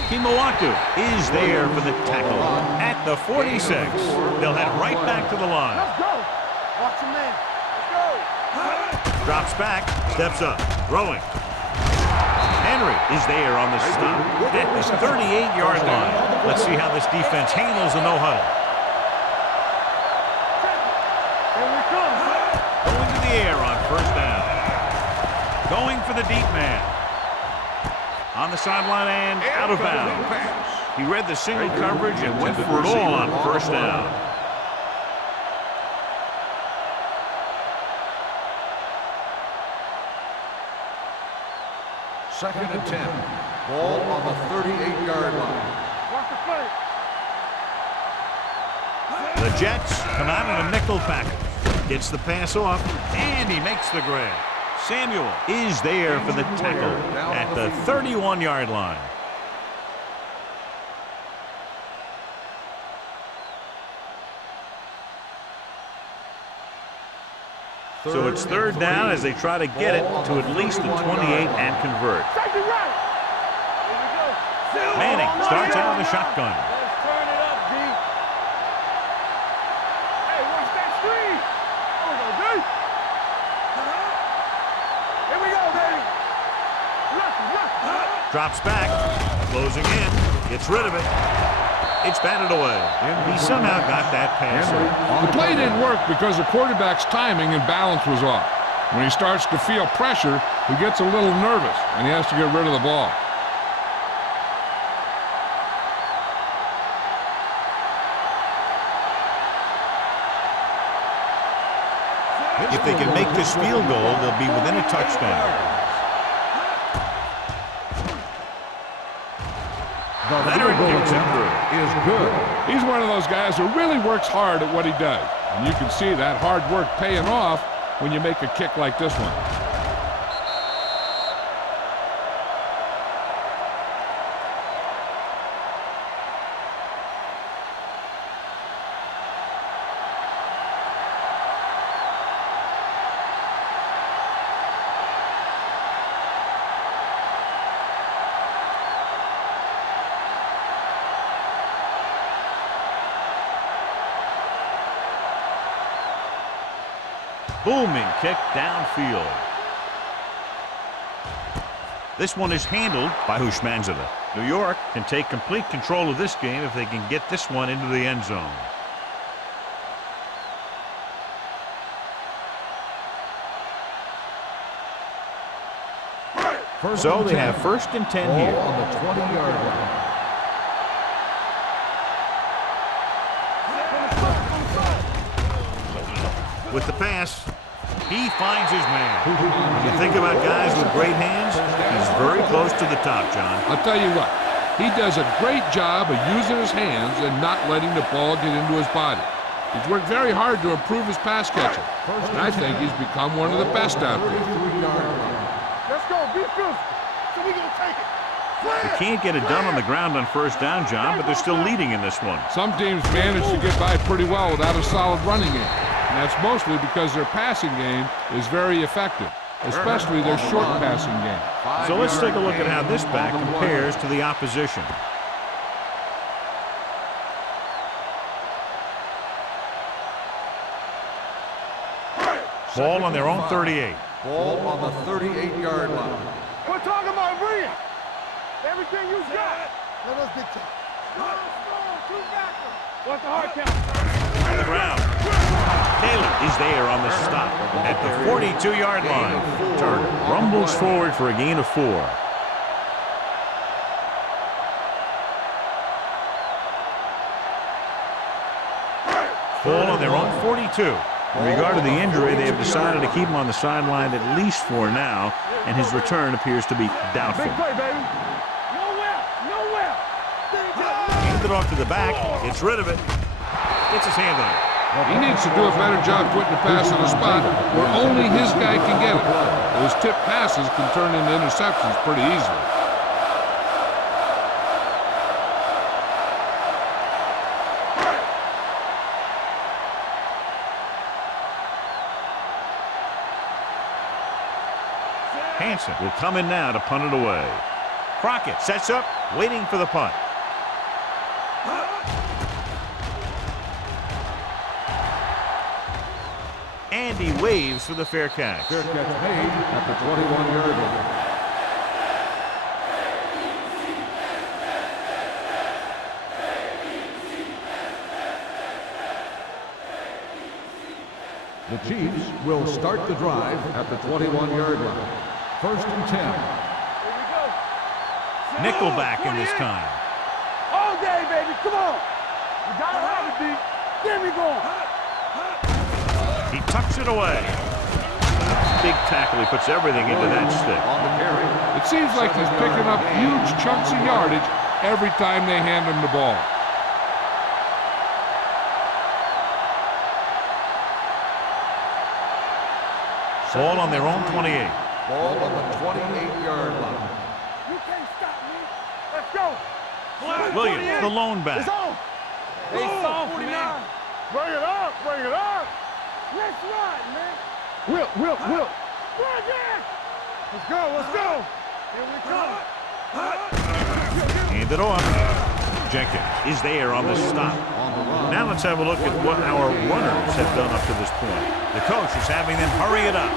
Kimawatu is there for the tackle at the 46. They'll head right back to the line. Let's go. Watch your man. Let's go. Drops back, steps up, throwing. Henry is there on the stop at the 38-yard line. Let's see how this defense handles the no-huddle. Here we come. Going to the air on first down. Going for the deep man. On the sideline and out of bounds. He read the single coverage and went for it all on first down. Second and 10. Ball on the 38-yard line. Watch the play. The Jets come out in a nickel package. Gets the pass off, and he makes the grab. Samuel is there for the tackle at the 31-yard line. So it's third down as they try to get it to at least the 28 and convert. Safety right. Here we go. Manning starts out of the shotgun. Let's turn it up, D. Hey, watch that screen. Oh, no, D. Here we go, baby. Look. Drops back, closing in, gets rid of it. It's batted away. He somehow got that pass. The play didn't work because the quarterback's timing and balance was off. When he starts to feel pressure, he gets a little nervous, and he has to get rid of the ball. If they can make this field goal, they'll be within a touchdown. The field goal attempt is good. He's one of those guys who really works hard at what he does. And you can see that hard work paying off when you make a kick like this one. Booming kick downfield. This one is handled by Hushmanzada. New York can take complete control of this game if they can get this one into the end zone. So they have first and 10 here. On the 20-yard line. with the pass. He finds his man. When you think about guys with great hands, he's very close to the top, John. I'll tell you what, he does a great job of using his hands and not letting the ball get into his body. He's worked very hard to improve his pass catching, and I think he's become one of the best out there. Let's go, be physical. So we gonna take it. They can't get it done on the ground on first down, John, but they're still leading in this one. Some teams manage to get by pretty well without a solid running game, and that's mostly because their passing game is very effective, especially their short passing game. So let's take a look at how this back compares to the opposition. Ball on their own 38. Ball on the 38-yard line. We're talking about Rhea. Everything you got. Let us get to it. What's the hard count? On the ground. Taylor is there on the stop at the 42-yard line. Turner rumbles forward for a gain of 4. Ball on their own 42. In regard to the injury, they have decided to keep him on the sideline at least for now, and his return appears to be doubtful. Big play, baby. Nowhere. Hands it off to the back, gets rid of it, gets his hand on it. He needs to do a better job putting the pass in a spot where only his guy can get it. Those tip passes can turn into interceptions pretty easily. Hansen will come in now to punt it away. Crockett sets up, waiting for the punt. And he waves for the fair catch. Fair catch made at the 21-yard line. The Chiefs will start the drive at the 21-yard line. First and 10. Here we go. Nickelback in this time. All day, baby. Come on. You gotta have it, D. Get me going. He tucks it away. Big tackle. He puts everything into that stick. On the carry. It seems like he's picking up huge chunks of yardage every time they hand him the ball. Ball on their own 28. Ball on the 28-yard line. You can't stop me. Let's go. Williams, the lone It's back. on. They soft, 49. Bring it up. Bring it up. Let's ride, man. Whip. Bring it. Let's go. Here we come. Hand it off. Jenkins is there on the stop. Now let's have a look at what our runners have done up to this point. The coach is having them hurry it up.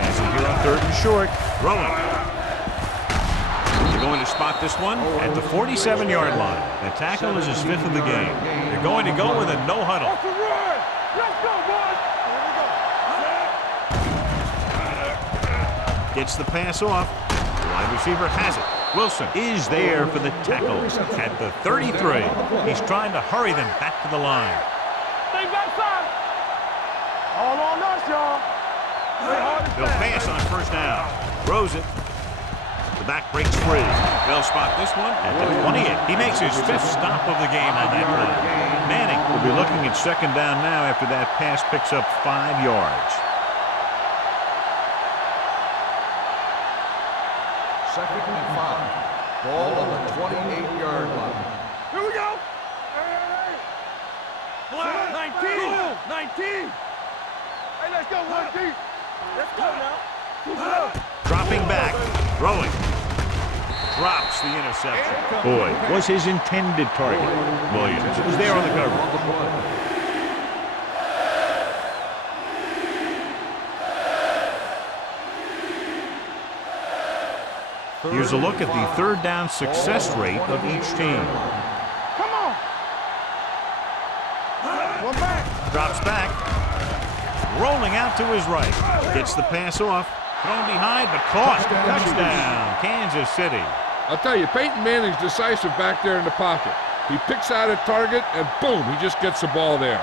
As here on 3rd and short, throwing. They're going to spot this one at the 47-yard line. The tackle is his 5th of the game. They're going to go with a no huddle. Off the run. Let's go, boys. Here we go. Gets the pass off. The wide receiver has it. Wilson is there for the tackle at the 33. He's trying to hurry them back to the line. Stay backside. All on us, y'all. They'll pass on first down. Throws it. The back breaks free. They'll spot this one at the 28. He makes his 5th stop of the game on that play. Manning will be looking at 2nd down now after that pass picks up 5 yards. 2nd and 5. Ball on the 28-yard line. Here we go. Hey. 19. Hey, let's go, 1 deep. Let's go now. Keep it up. Dropping back. Throwing. Drops the interception. Boy, was his intended target. Williams was there on the cover. Here's a look at the 3rd down success rate of each team. Come on. One back. Drops back. Rolling out to his right. Gets the pass off. Thrown behind, but caught. Touchdown, Kansas City. I'll tell you, Peyton Manning's decisive back there in the pocket. He picks out a target, and boom, he just gets the ball there.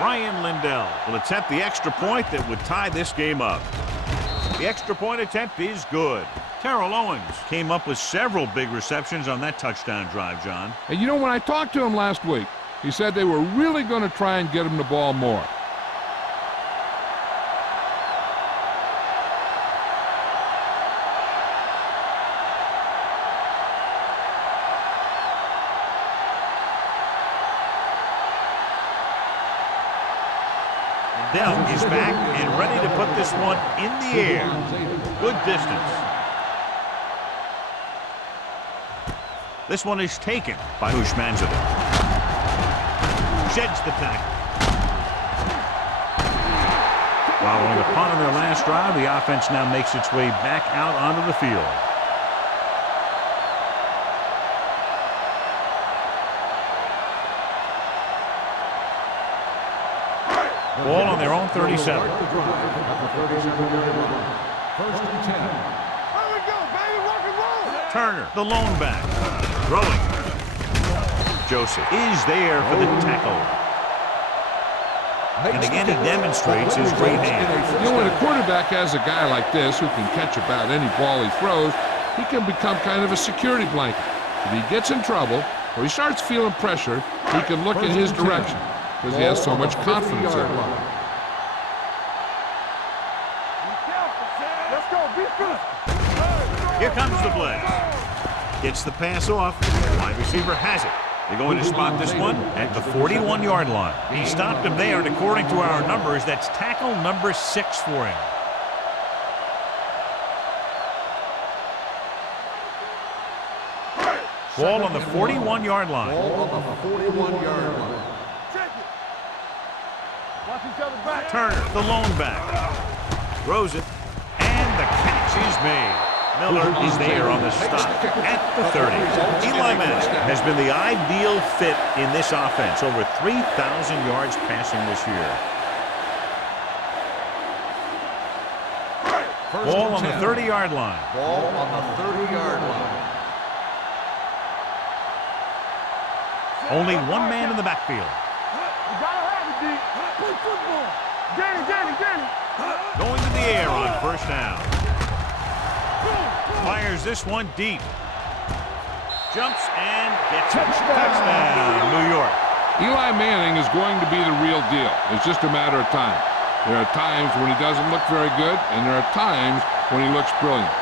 Ryan Lindell will attempt the extra point that would tie this game up. The extra point attempt is good. Terrell Owens came up with several big receptions on that touchdown drive, John. And you know, when I talked to him last week, he said they were really going to try and get him the ball more. Lindell is back and ready to put this one in the air. Good distance. This one is taken by Ushmanzadeh. Sheds the tackle. Following the punt on their last drive, the offense now makes its way back out onto the field. Ball on their own 37. Start the drive at the 37-yard line. First and 10. Here we go, baby. Rock and roll. Turner, the lone back. Throwing. Joseph is there for the tackle. And again, he demonstrates his great hands. You know, when a quarterback has a guy like this who can catch about any ball he throws, he can become kind of a security blanket. If he gets in trouble or he starts feeling pressure, he can look in his direction because he has so much confidence in him. Let's go. Be good. Here comes the blitz. Gets the pass off. Wide receiver has it. They're going to spot this one at the 41-yard line. He stopped him there, and according to our numbers, that's tackle number 6 for him. Ball on the 41-yard line. Ball on the 41-yard line. Check it. Watch each other back. Turner, the lone back. Throws it, and the catch is made. Miller is there on the stop at the 30. Eli Manning has been the ideal fit in this offense. Over 3,000 yards passing this year. Ball on the 30-yard line. Ball on the 30-yard line. Only one man in the backfield. You gotta have it, D. Play football. Danny. Going to the air on first down. Fires this one deep. Jumps and gets it. Touchdown, New York. Eli Manning is going to be the real deal. It's just a matter of time. There are times when he doesn't look very good, and there are times when he looks brilliant.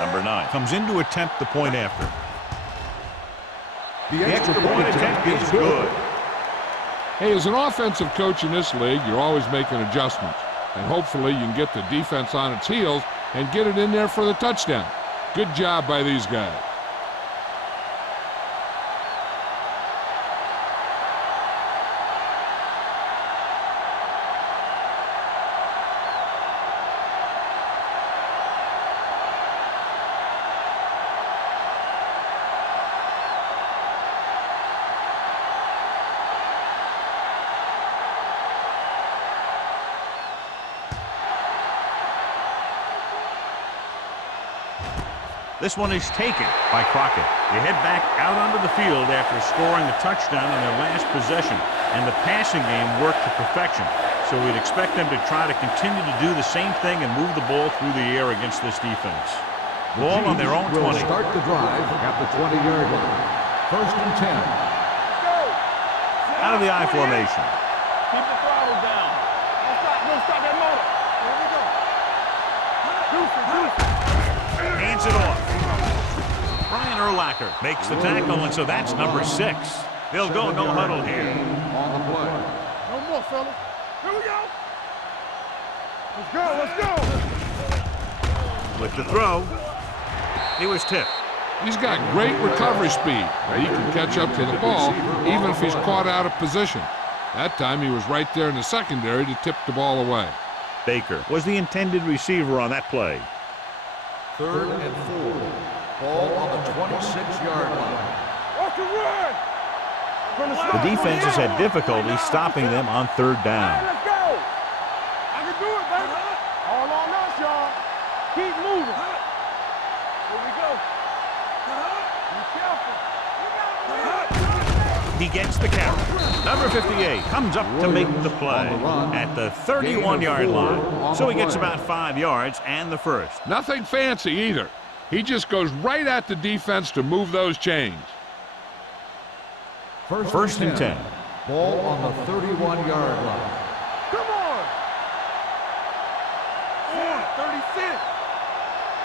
Number 9 comes in to attempt the point after. The extra point attempt is good. Hey, as an offensive coach in this league, you're always making adjustments. And hopefully you can get the defense on its heels and get it in there for the touchdown. Good job by these guys. This one is taken by Crockett. They head back out onto the field after scoring a touchdown on their last possession, and the passing game worked to perfection. So we'd expect them to try to continue to do the same thing and move the ball through the air against this defense. Ball on their own 20. Start the drive at the 20-yard line. First and 10. Out of the I formation. Keep the throttle down. Don't stop that motor. Here we go. Hands it off. Brian Urlacher makes the tackle, and so that's number 6. They'll go no huddle here. On the play. No more, fellas. Here we go. Let's go. With the throw. He was tipped. He's got great recovery speed. Now, he can catch up to the ball even if he's caught out of position. That time he was right there in the secondary to tip the ball away. Baker was the intended receiver on that play. 3rd and 4. Ball on the 26-yard line. The defense has had difficulty stopping them on third down. Let's go. I can do it, baby. All on us, y'all. Keep moving. Here we go. Be careful. He gets the carry. Number 58 comes up to make the play at the 31-yard line. So he gets about 5 yards and the first. Nothing fancy either. He just goes right at the defense to move those chains. First and 10. Ball on the 31-yard line. Come on. 36.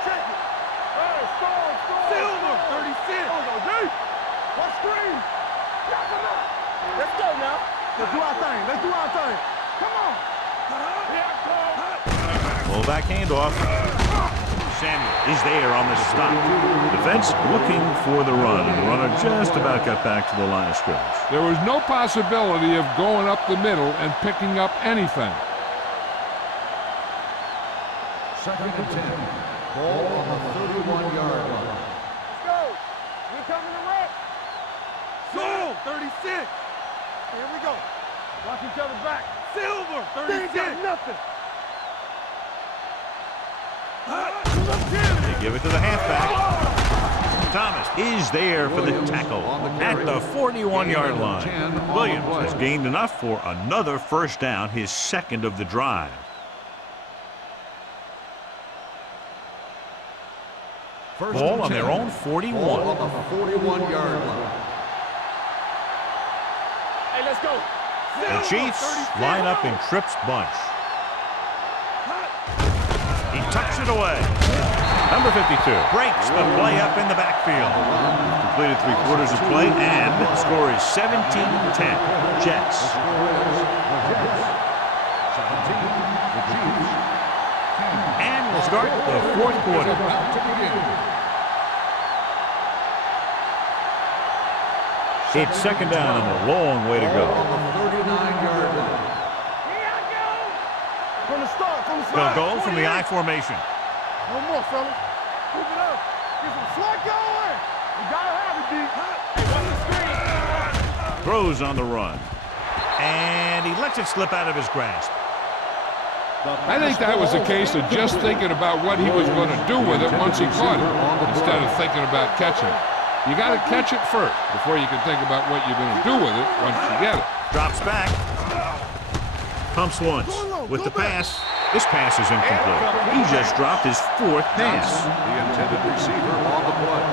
Check it. Hey, score. Silver. 36. Oh, deep. What screen? Let's go now. Let's do our thing. Come on. Full back handoff. Samuel is there on the stop. Defense looking for the run. And the runner just about got back to the line of scrimmage. There was no possibility of going up the middle and picking up anything. Second and 10. Ball on the 31-yard line. Let's go. We're coming to wreck. Soul, 36. Here we go. Watch each other back. Silver, 36. They ain't got nothing. They give it to the halfback. Thomas is there for the tackle at the 41-yard line. Williams has gained enough for another first down, his second of the drive. Ball on their own 41. Ball on the 41-yard line. Hey, let's go. The Chiefs line up in Tripp's bunch. He tucks it away. Number 52 breaks the play up in the backfield. Completed 3/4 of play, and the score is 17-10. Jets. And we'll start the fourth quarter. It's second down and a long way to go. On the 39-yard line. From the start. They'll go from the I formation. No more, fellas. Keep it up. Get some slack going. We gotta have it, D. Hey, run the screen. Throws on the run. And he lets it slip out of his grasp. I think that was a case of just thinking about what he was going to do with it once he caught it, instead of thinking about catching it. You got to catch it first before you can think about what you're going to do with it once you get it. Drops back. Pumps once. With the pass. This pass is incomplete. He just dropped his fourth pass. The intended receiver on the play.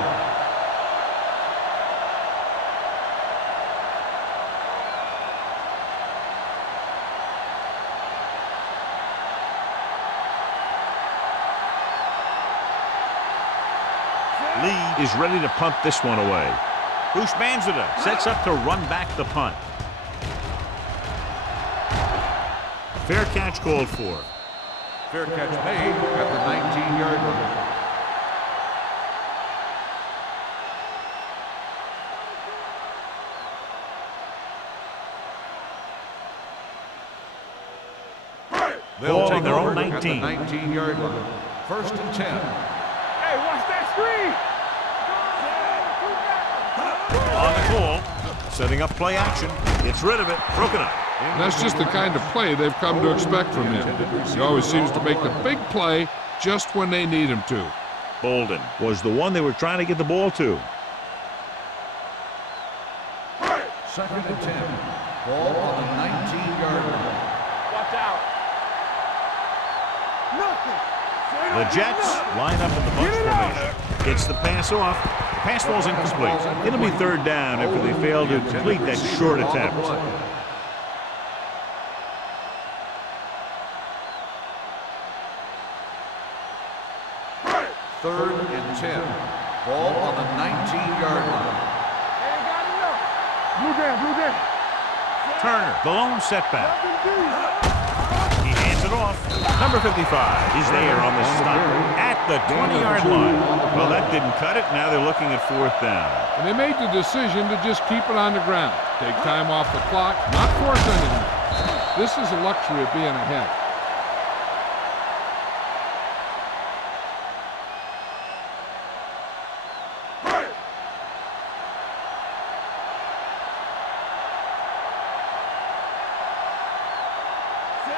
Lee is ready to punt this one away. Bruce Manzada sets up to run back the punt. Fair catch called for. Fair catch made at the 19-yard line. They'll take their own over 19. at the 19-yard line. First and 10. Hey, watch that screen. On the call. Setting up play action. Gets rid of it. Broken up. And that's just the kind of play they've come to expect from him. He always seems to make the big play just when they need him to. Bolden was the one they were trying to get the ball to. Second and 10. Ball on the 19-yard line. Watch out. Nothing. The Jets line up in the bunch formation. Gets the pass off. The pass falls incomplete. It'll be third down after they fail to complete that short attempt. Third and 10. Ball on the 19-yard line. Ain't got enough. Blue down. Turner, the lone setback. He hands it off. Number 55 is there on the stop at the 20-yard line. Well, that didn't cut it. Now they're looking at fourth down. And they made the decision to just keep it on the ground. Take time off the clock, not force anything. This is the luxury of being ahead.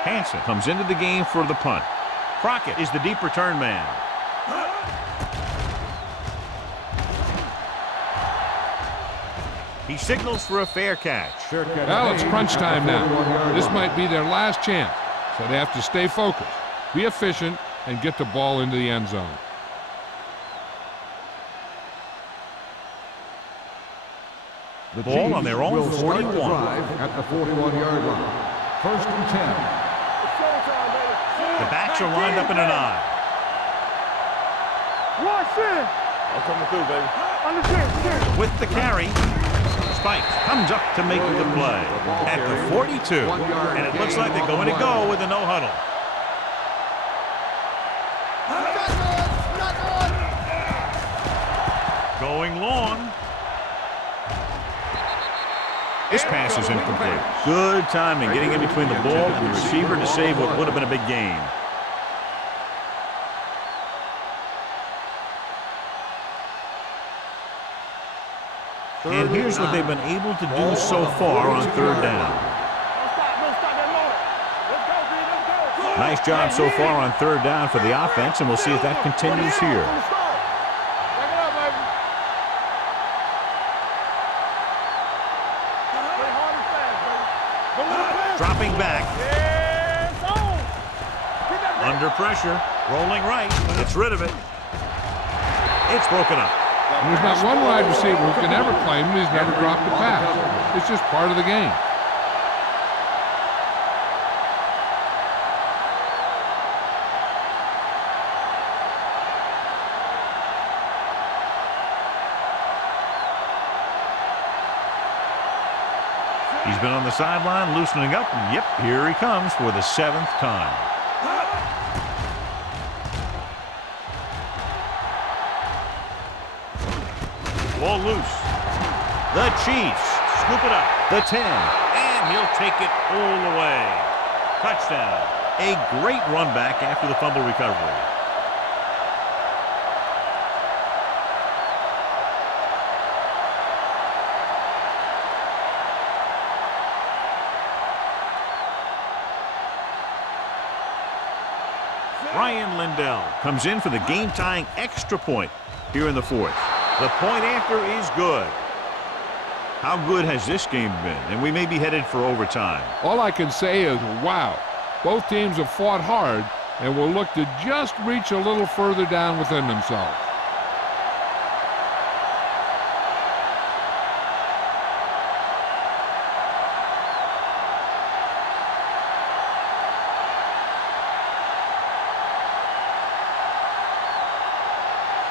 Hansen comes into the game for the punt. Crockett is the deep return man. He signals for a fair catch. Well, it's crunch time now. This might be their last chance, so they have to stay focused, be efficient, and get the ball into the end zone. The Ball on their own will start 41. the drive at the 41-yard line. First and 10. The backs are lined up in an eye. Rush in. I'm coming through, baby. Understand. With the carry, Spikes comes up to make the play at the 42. And it looks like they're going to go with a no huddle. Going long. This pass is incomplete. Good timing, getting in between the ball and the receiver to save what would have been a big gain. And here's what they've been able to do so far on third down. Nice job so far on third down for the offense, and we'll see if that continues here. Dropping back. Under pressure. Rolling right. Gets rid of it. It's broken up. There's not one wide receiver who can ever claim he's never dropped a pass. It's just part of the game. He's been on the sideline loosening up, and yep, here he comes for the 7th time. Ball loose. The Chiefs scoop it up. The 10, and he'll take it all the way. Touchdown. A great run back after the fumble recovery. Ryan Lindell comes in for the game-tying extra point here in the 4th. The point after is good. How good has this game been? And we may be headed for overtime. All I can say is, wow. Both teams have fought hard and will look to just reach a little further down within themselves.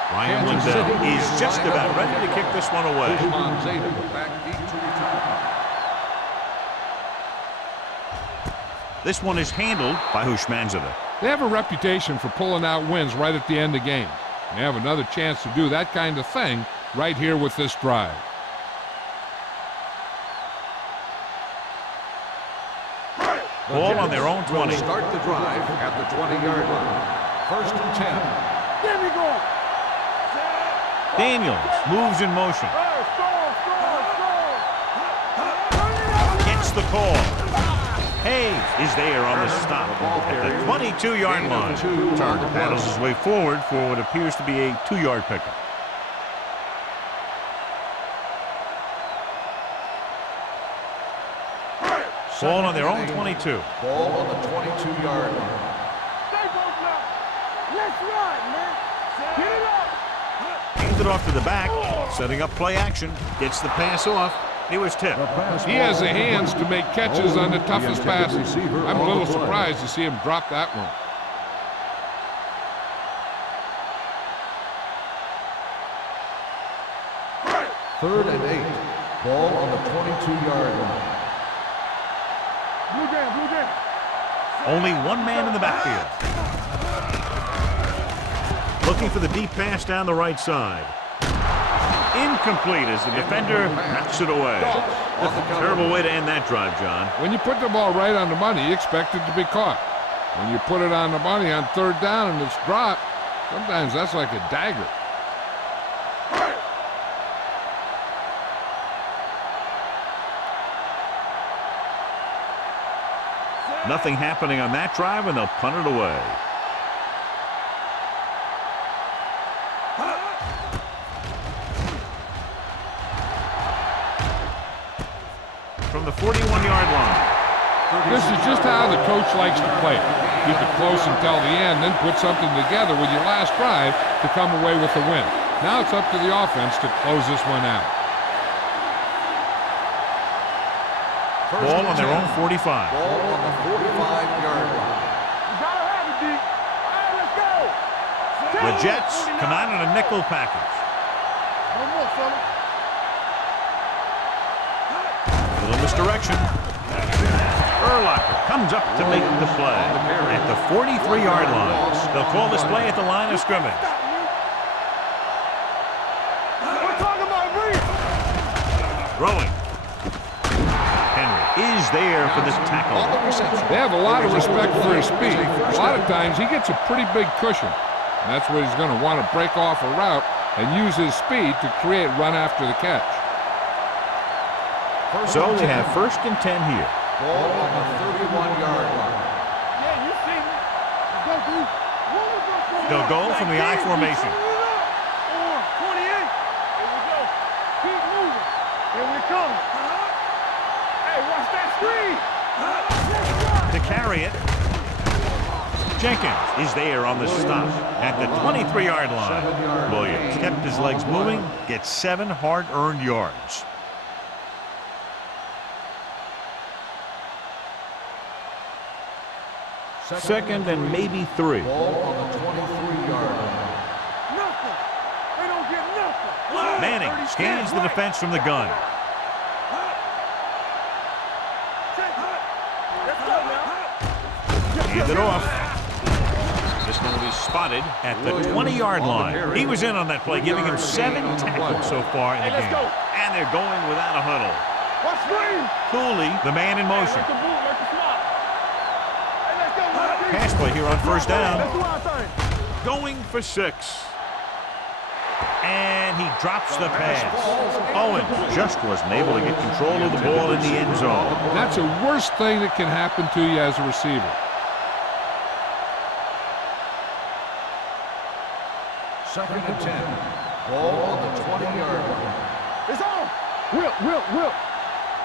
Ryan Lindell is just about ready to kick this one away. This one is handled by Hushmanzadeh. They have a reputation for pulling out wins right at the end of games. They have another chance to do that kind of thing right here with this drive. Ball on their own 20. Start the drive at the 20-yard line. First and 10. There we go. Daniels moves in motion. Gets the call. Hayes is there on the stop at the 22-yard line. Turner paddles his way forward for what appears to be a 2-yard pickup. Ball on their own 22. Ball on the 22-yard line. Let's run, man. Get it up. Hands it off to the back, setting up play action. Gets the pass off. He was tipped. He has the hands to make catches on the toughest passes. I'm a little surprised to see him drop that one. Third and 8. Ball on the 22-yard line. Blue game. Only one man in the backfield. Looking for the deep pass down the right side. Incomplete as the defender knocks it away. Terrible way to end that drive, John. When you put the ball right on the money, you expect it to be caught. When you put it on the money on third down and it's dropped, sometimes that's like a dagger. Nothing happening on that drive, and they'll punt it away. From the 41-yard line. This is just how the coach likes to play it. Keep it close until the end, then put something together with your last drive to come away with the win. Now it's up to the offense to close this one out. Ball on their own 45. Ball on the 45-yard line. You gotta have it, D. All right, let's go. The Jets come out in a nickel package. One more, fella. Little misdirection. Urlacher comes up to make the play at the 43-yard line. They'll call this play at the line of scrimmage. We're talking about Reed. Throwing. Henry is there for this tackle. They have a lot of respect for his speed. A lot of times he gets a pretty big cushion. And that's what he's going to want to break off a route and use his speed to create run after the catch. So they have 1st and 10 here. Ball on the 31-yard line. Yeah, you see me. Let's go, D. They'll go from the I formation. 28. Here we go. Keep moving. Here we come. Hey, watch that screen. To carry it. Jenkins is there on the stop at the 23-yard line. Williams kept his legs moving, gets 7 hard-earned yards. Second and maybe 3. Ball on the 23-yard line. Nothing. They don't get nothing. Manning scans the defense from the gun. Let's go now. Hand it off. This one will be spotted at the 20-yard line. He was in on that play, giving him 7 tackles so far in the game. And they're going without a huddle. Watch screen. Cooley, the man in motion. Let the boot, let the swap. Hey, let's go. Pass play here on 1st down. Let's do our thing. Going for 6. And he drops the pass. Owens just wasn't able to get control of the ball in the end zone. That's the worst thing that can happen to you as a receiver. Second and 10. Ball on the 20-yard line. It's on. Whip.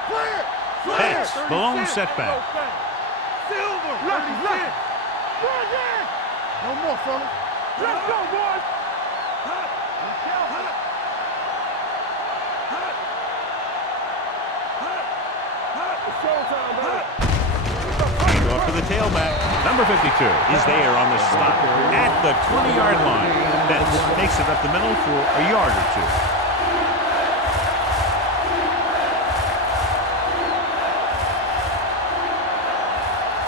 Clear. That's the lone setback. Silver. Left. No more, fella. Let's go, boys. It's showtime, baby. Hand off to the tailback. Number 52 is there on the stop at the 20-yard line. Betts takes it up the middle for a yard or 2.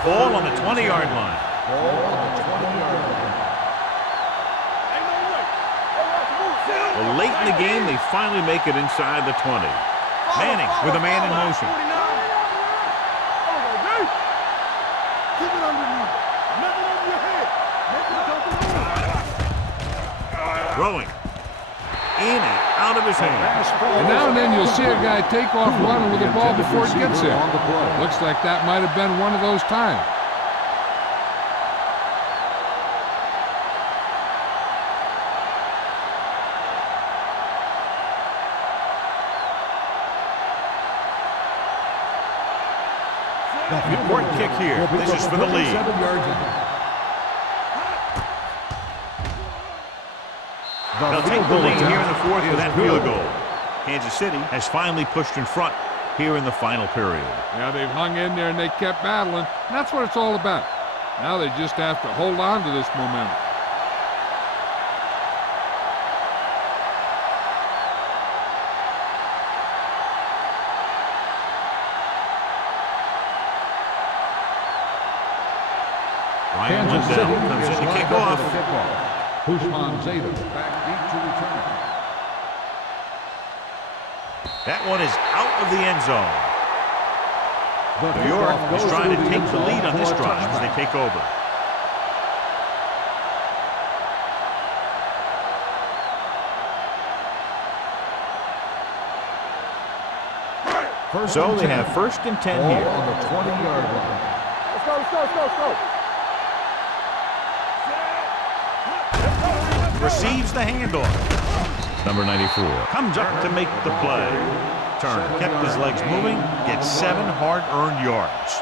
Ball on the 20-yard line. Ball on the 20-yard line. Well, late in the game, they finally make it inside the 20. Manning with a man in motion. Keep it underneath. Nothing over your head. Make it jump around. Throwing. In and out of his hand. And now and then you'll see a guy take off running with the ball before it gets there. Looks like that might have been one of those times. Important kick here. This is for the lead. They'll take the lead here in the 4th with that field goal. Kansas City has finally pushed in front here in the final period. Yeah, they've hung in there and they kept battling. And that's what it's all about. Now they just have to hold on to this momentum. Ryan Lindell comes in to kick off. Hushman Zeta back deep to return. That one is out of the end zone. New York is trying to take the lead on this drive as they take over. So they have 1st and 10 here. On the 20-yard line. Receives the handoff. Number 94 comes up to make the play. Turner kept his legs moving, gets 7 hard-earned yards.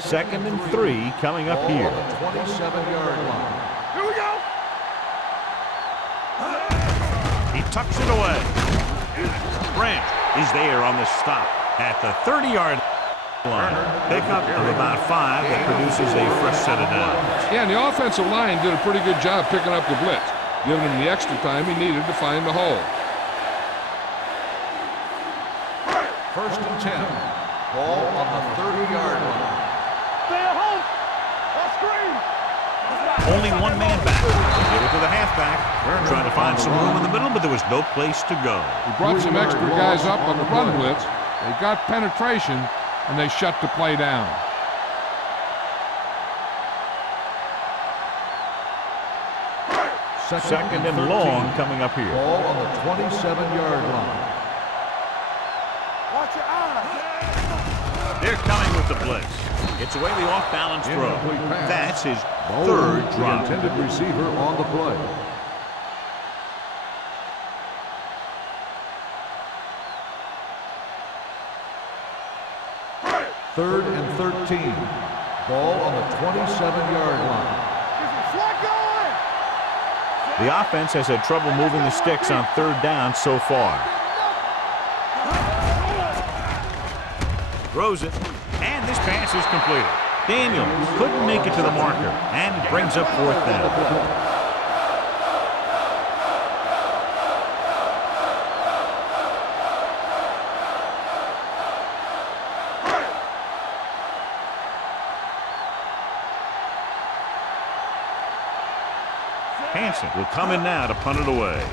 Second and 3 coming up here. 27-yard line. Here we go. He tucks it away. Branch is there on the stop at the 30-yard line. Pickup of about 5 that produces a fresh set of downs. Yeah, and the offensive line did a pretty good job picking up the blitz, giving him the extra time he needed to find the hole. First and 10. Ball on the 30-yard line. Stay at home. Let's screen. Only one man back. They give it to the halfback. Trying to find some room in the middle, but there was no place to go. He brought some extra guys up on the run blitz. They got penetration, and they shut the play down. Second and long coming up here. Ball on the 27-yard line. Watch your eyes. They're coming with the blitz. It's away the off-balance throw. Incomplete pass. That's his Bowles, third the drop. intended receiver on the play. Third and 13. Ball on the 27-yard line. Slack going. The offense has had trouble moving the sticks on third down so far. Throws it, and this pass is completed. Daniel couldn't make it to the marker, and it brings up fourth down. Hansen will come in now to punt it away.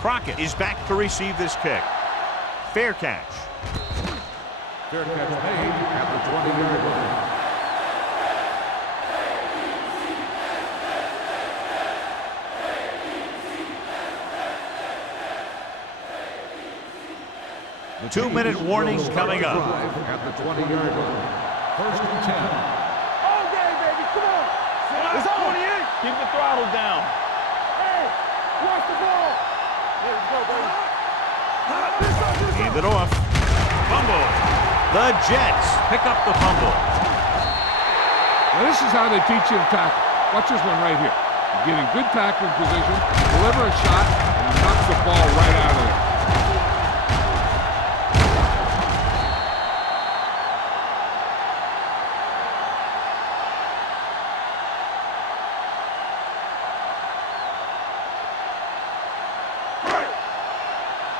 Crockett is back to receive this kick. Fair catch. Fair catch made at the 20-yard line. The 2-minute warning will start coming the up. drive at the 20-yard line. First and 10. All game, baby. Come on. It's on. 28. Keep the throttle down. Hey, watch the ball. Here we go, baby. Hand it off. Fumble. The Jets pick up the fumble. Now this is how they teach you to tackle. Watch this one right here. You get in good tackling position, deliver a shot, and knock the ball right out of there.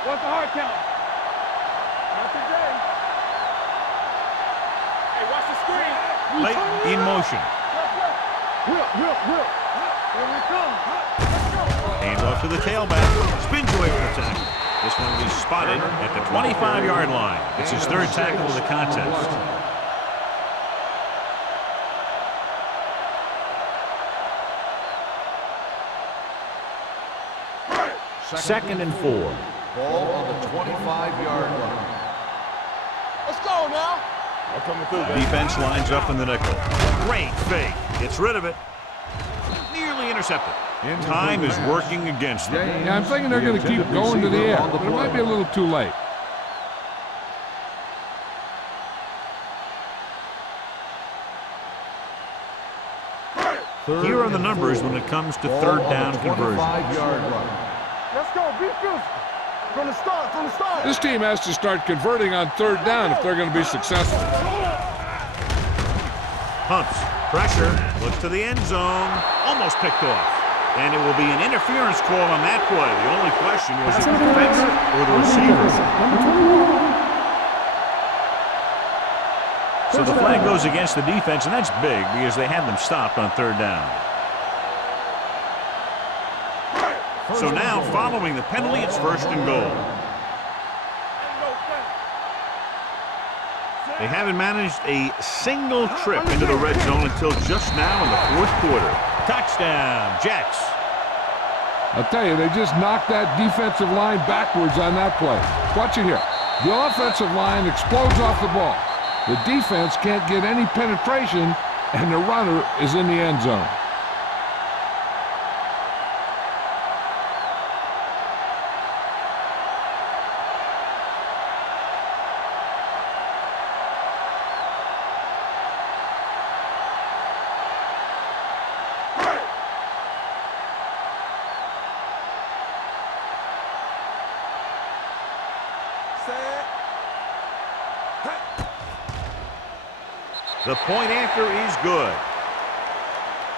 What's the hard count? Not today. Hey, watch the screen. Late in motion. Whip. Here we come. Let's go. Hand off to the tailback. Spins away from the tackle. This one will be spotted at the 25-yard line. It's his third tackle of the contest. Second and 4. Ball on the 25-yard line. Let's go now. I'm coming through, baby. Defense lines up in the nickel. Great fake. Gets rid of it. Nearly intercepted. Time is working against them. Yeah, I'm thinking they're going to keep going to the air, but it might be a little too late. Here are the numbers when it comes to third down conversions. 25-yard line. Let's go. Be physical. From the start. This team has to start converting on third down if they're going to be successful. Pumps. Pressure. Looks to the end zone. Almost picked off. And it will be an interference call on that play. The only question was it the defender or the receiver. So the flag goes against the defense, and that's big because they had them stopped on third down. So now, following the penalty, it's first and goal. They haven't managed a single trip into the red zone until just now in the fourth quarter. Touchdown, Jets. I'll tell you, they just knocked that defensive line backwards on that play. Watch it here. The offensive line explodes off the ball. The defense can't get any penetration, and the runner is in the end zone. The point after is good.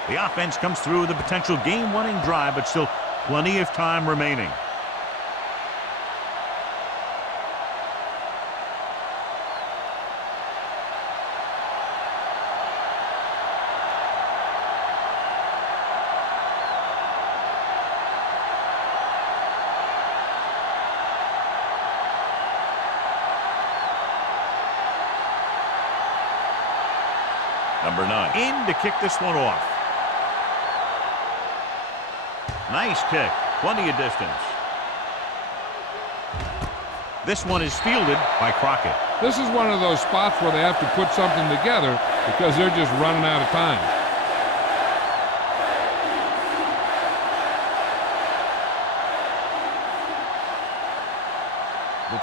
The offense comes through with a potential game-winning drive, but still plenty of time remaining. Number 9 in to kick this one off. Nice kick. Plenty of distance. This one is fielded by Crockett. This is one of those spots where they have to put something together because they're just running out of time.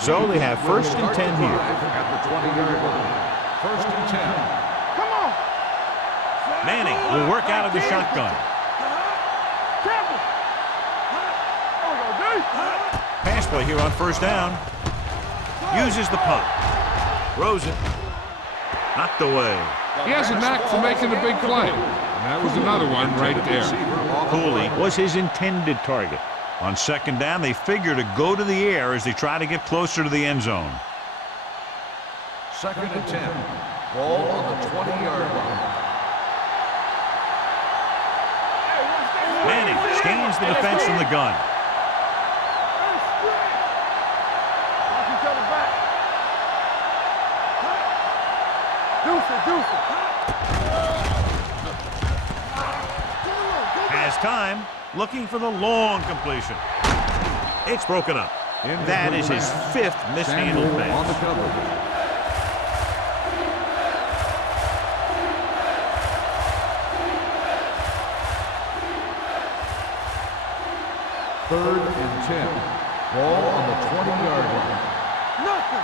So they have 1st and 10 here. At the 20-yard line. 1st and 10. Manning will work out of the shotgun. Pass play here on 1st down. Uses the pump. Throws it. Knocked away. He has a knack for making a big play. And that was another one right there. Cooley was his intended target. On 2nd down, they figure to go to the air as they try to get closer to the end zone. 2nd and 10. Ball on the 20-yard line. Manning scans the defense from the gun. Has time, looking for the long completion. It's broken up. That is his 5th mishandled pass. On the cover. Third and 10. Ball on the 20-yard line. Nothing.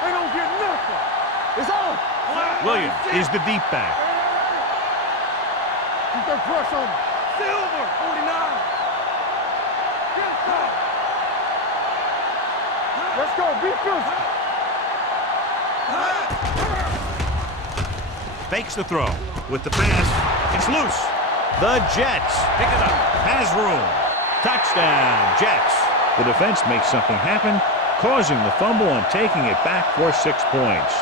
They don't get nothing. It's on. Williams is the deep back. Keep that pressure on him. Silver, 49. Yes, sir. Let's go. Be physical. Fakes the throw. With the pass, it's loose. The Jets pick it up. Has room. Touchdown, Jets. The defense makes something happen, causing the fumble and taking it back for 6 points.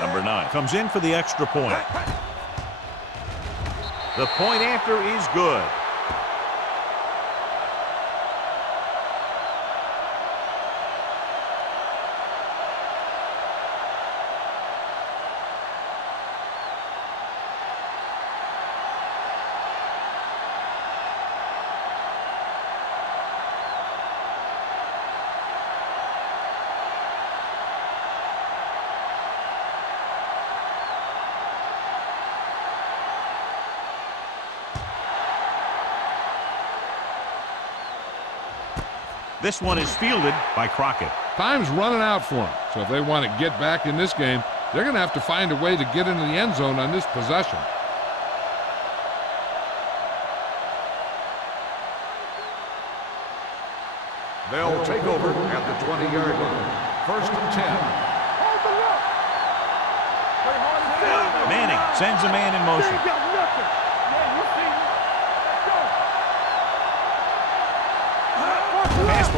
Number 9 comes in for the extra point. The point after is good. This one is fielded by Crockett. Time's running out for them. So if they want to get back in this game, they're going to have to find a way to get into the end zone on this possession. They'll take over at the 20-yard line. 1st and 10. Hold the look. Play hard and silver. Manning sends a man in motion. They got nothing. Yeah, you see me. Let's go.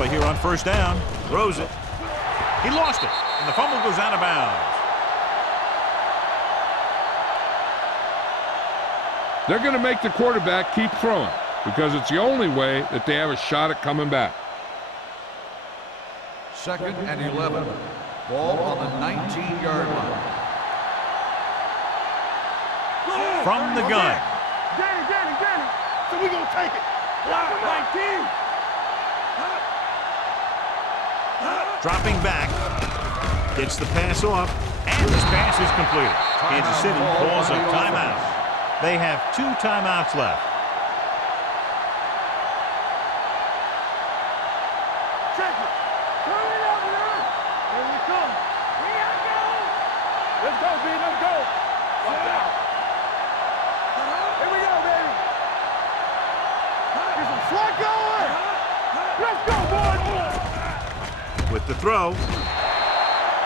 play here on first down. Throws it. He lost it, and the fumble goes out of bounds. They're going to make the quarterback keep throwing because it's the only way that they have a shot at coming back. 2nd and 11. Ball on the 19-yard line. From the gun. Danny. So we're going to take it. 19. Dropping back. Gets the pass off. And this pass is completed. Kansas City calls a timeout. They have 2 timeouts left. Check it. Turn it up, man. Here we come. We gotta go. Let's go, B. Let's go. Watch out. Here we go, baby. Get some slack going. Let's go, boys. With the throw.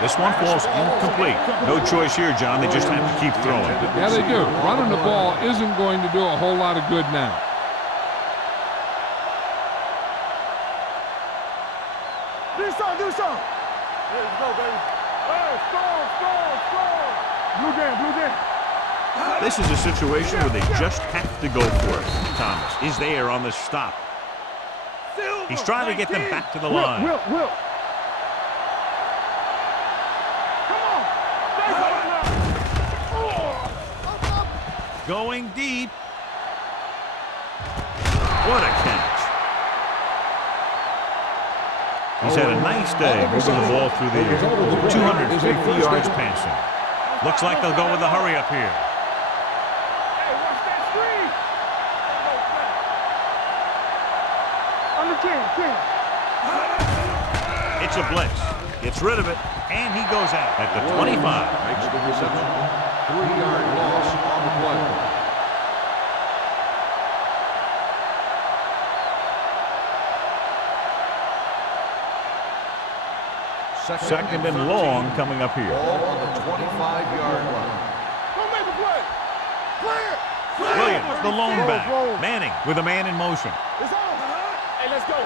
This one falls incomplete. No choice here, John. They just have to keep throwing. Yeah, they do. Running the ball isn't going to do a whole lot of good now. Do something. Let's go, baby. Hey, score. Blue game. This is a situation where they just have to go for it. Thomas is there on the stop. He's trying to get them back to the line. Will. Going deep. What a catch. He's had a nice day moving the ball through the air. 250 yards passing. Looks like they'll go with the hurry up here. Hey, watch that screen. Under 10. It's a blitz. Gets rid of it, and he goes out at the 25. Makes the reception. 3-yard loss on the play. Second and long coming up here. Ball on the 25-yard line. Don't make a play. Clear. Williams, the lone back. Manning with a man in motion. It's on. Hey, let's go.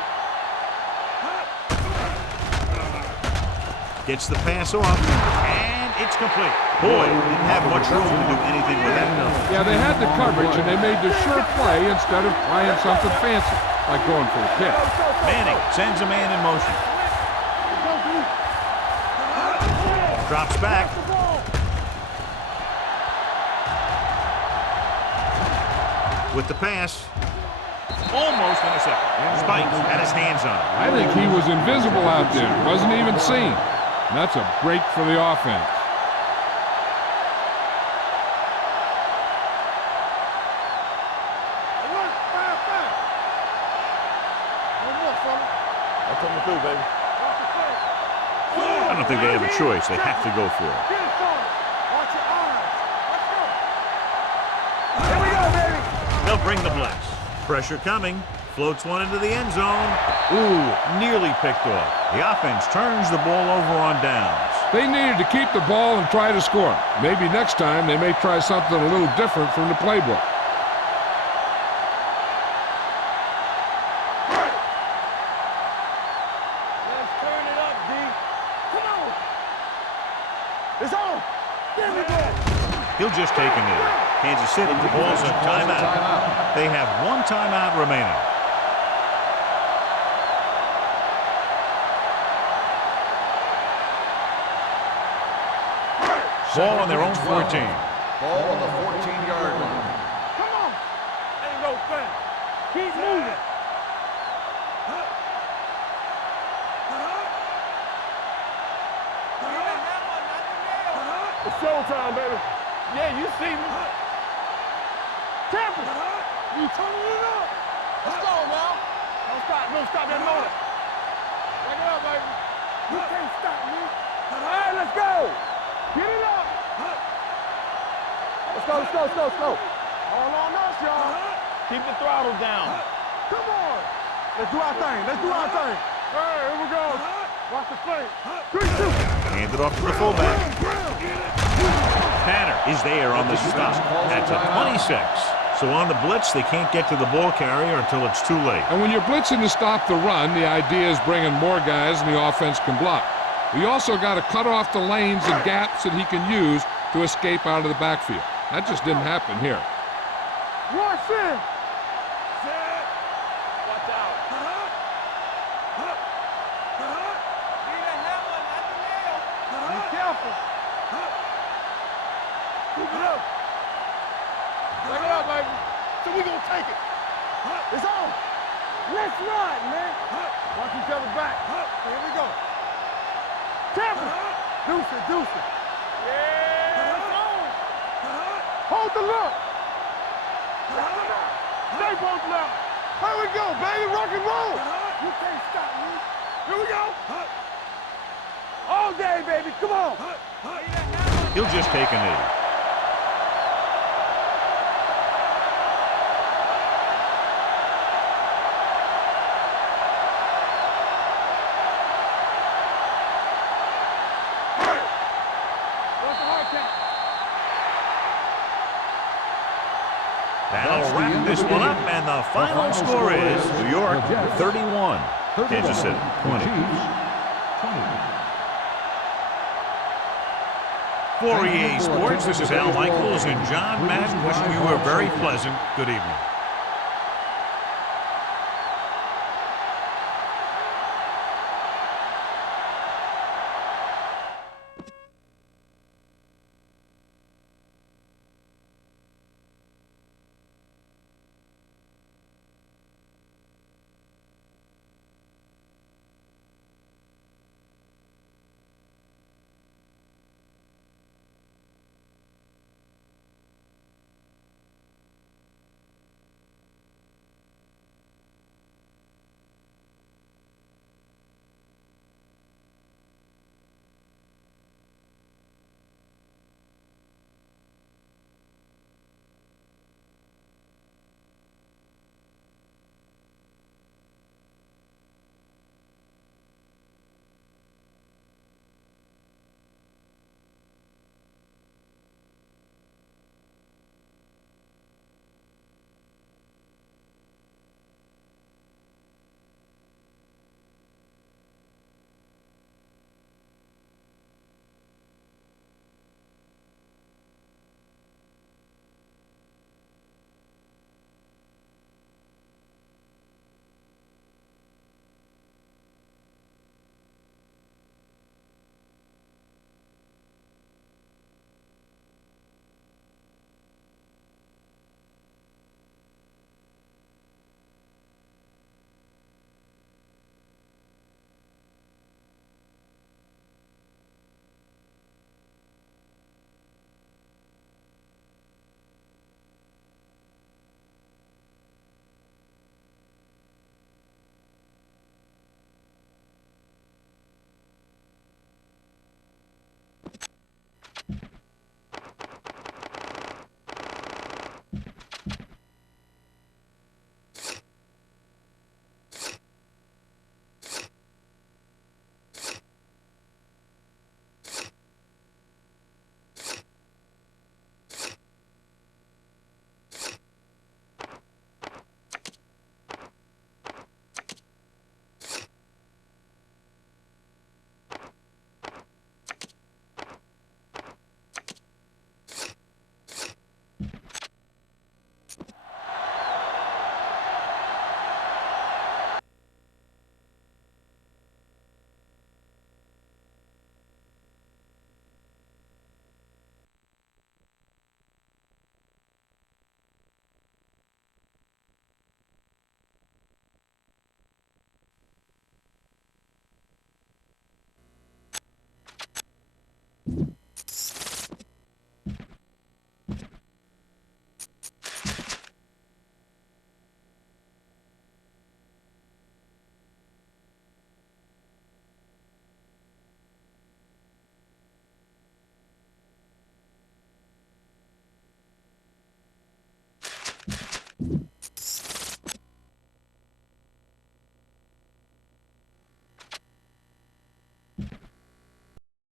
Gets the pass off, and it's complete. Boy, didn't have much room to do anything with that. Yeah, they had the coverage, and they made the sure play instead of trying something fancy, like going for the pick. Manning sends a man in motion. Drops back. With the pass. Almost intercepted. Spikes had his hands on it. I think he was invisible out there. Wasn't even seen. And that's a break for the offense. I'm coming through, baby. I don't think they have a choice. They have to go for it. Get it started. Watch your eyes. Let's go. Here we go, baby. They'll bring the blitz. Pressure coming. Floats one into the end zone. Ooh, nearly picked off. The offense turns the ball over on downs. They needed to keep the ball and try to score. Maybe next time they may try something a little different from the playbook. Let's turn it up, D. Come on. It's on. There we go. He'll just take a knee. Kansas City calls a timeout. They have 1 timeout remaining. Ball on their own 14. Ball on the 14-yard line. Come on. Ain't no thing. Keep moving. It's showtime, baby. Yeah, you see me. Tampa, you turning it up. Let's go now. Don't stop that motor. Back it up, baby. You can't stop me. All right, let's go. Get it up. Let's go. All on us, y'all. Keep the throttle down. Come on. Let's do our thing. Hey, here we go. Watch the play. 3, 2. Hand it off to the fullback. Tanner is there on the stop at the 26. So on the blitz, they can't get to the ball carrier until it's too late. And when you're blitzing to stop the run, the idea is bringing more guys and the offense can block. You also got to cut off the lanes and gaps that he can use to escape out of the backfield. That just didn't happen here. Rush in. Set. Watch out. Be careful. Keep it up. Back it up, baby. So we gonna take it. It's on. Let's ride, man. Watch each other back. Here we go. Careful. Deuce it, deuce it. Yeah, it's on. Hold the look. Stay both left. Here we go, baby. Rock and roll. You can't stop me. Here we go. All day, baby. Come on. He'll just take a knee. That'll wrap this one up, and the final score is New York 31, Kansas City 20. For EA Sports, this is Al Michaels and John Madden wishing you a very pleasant good evening.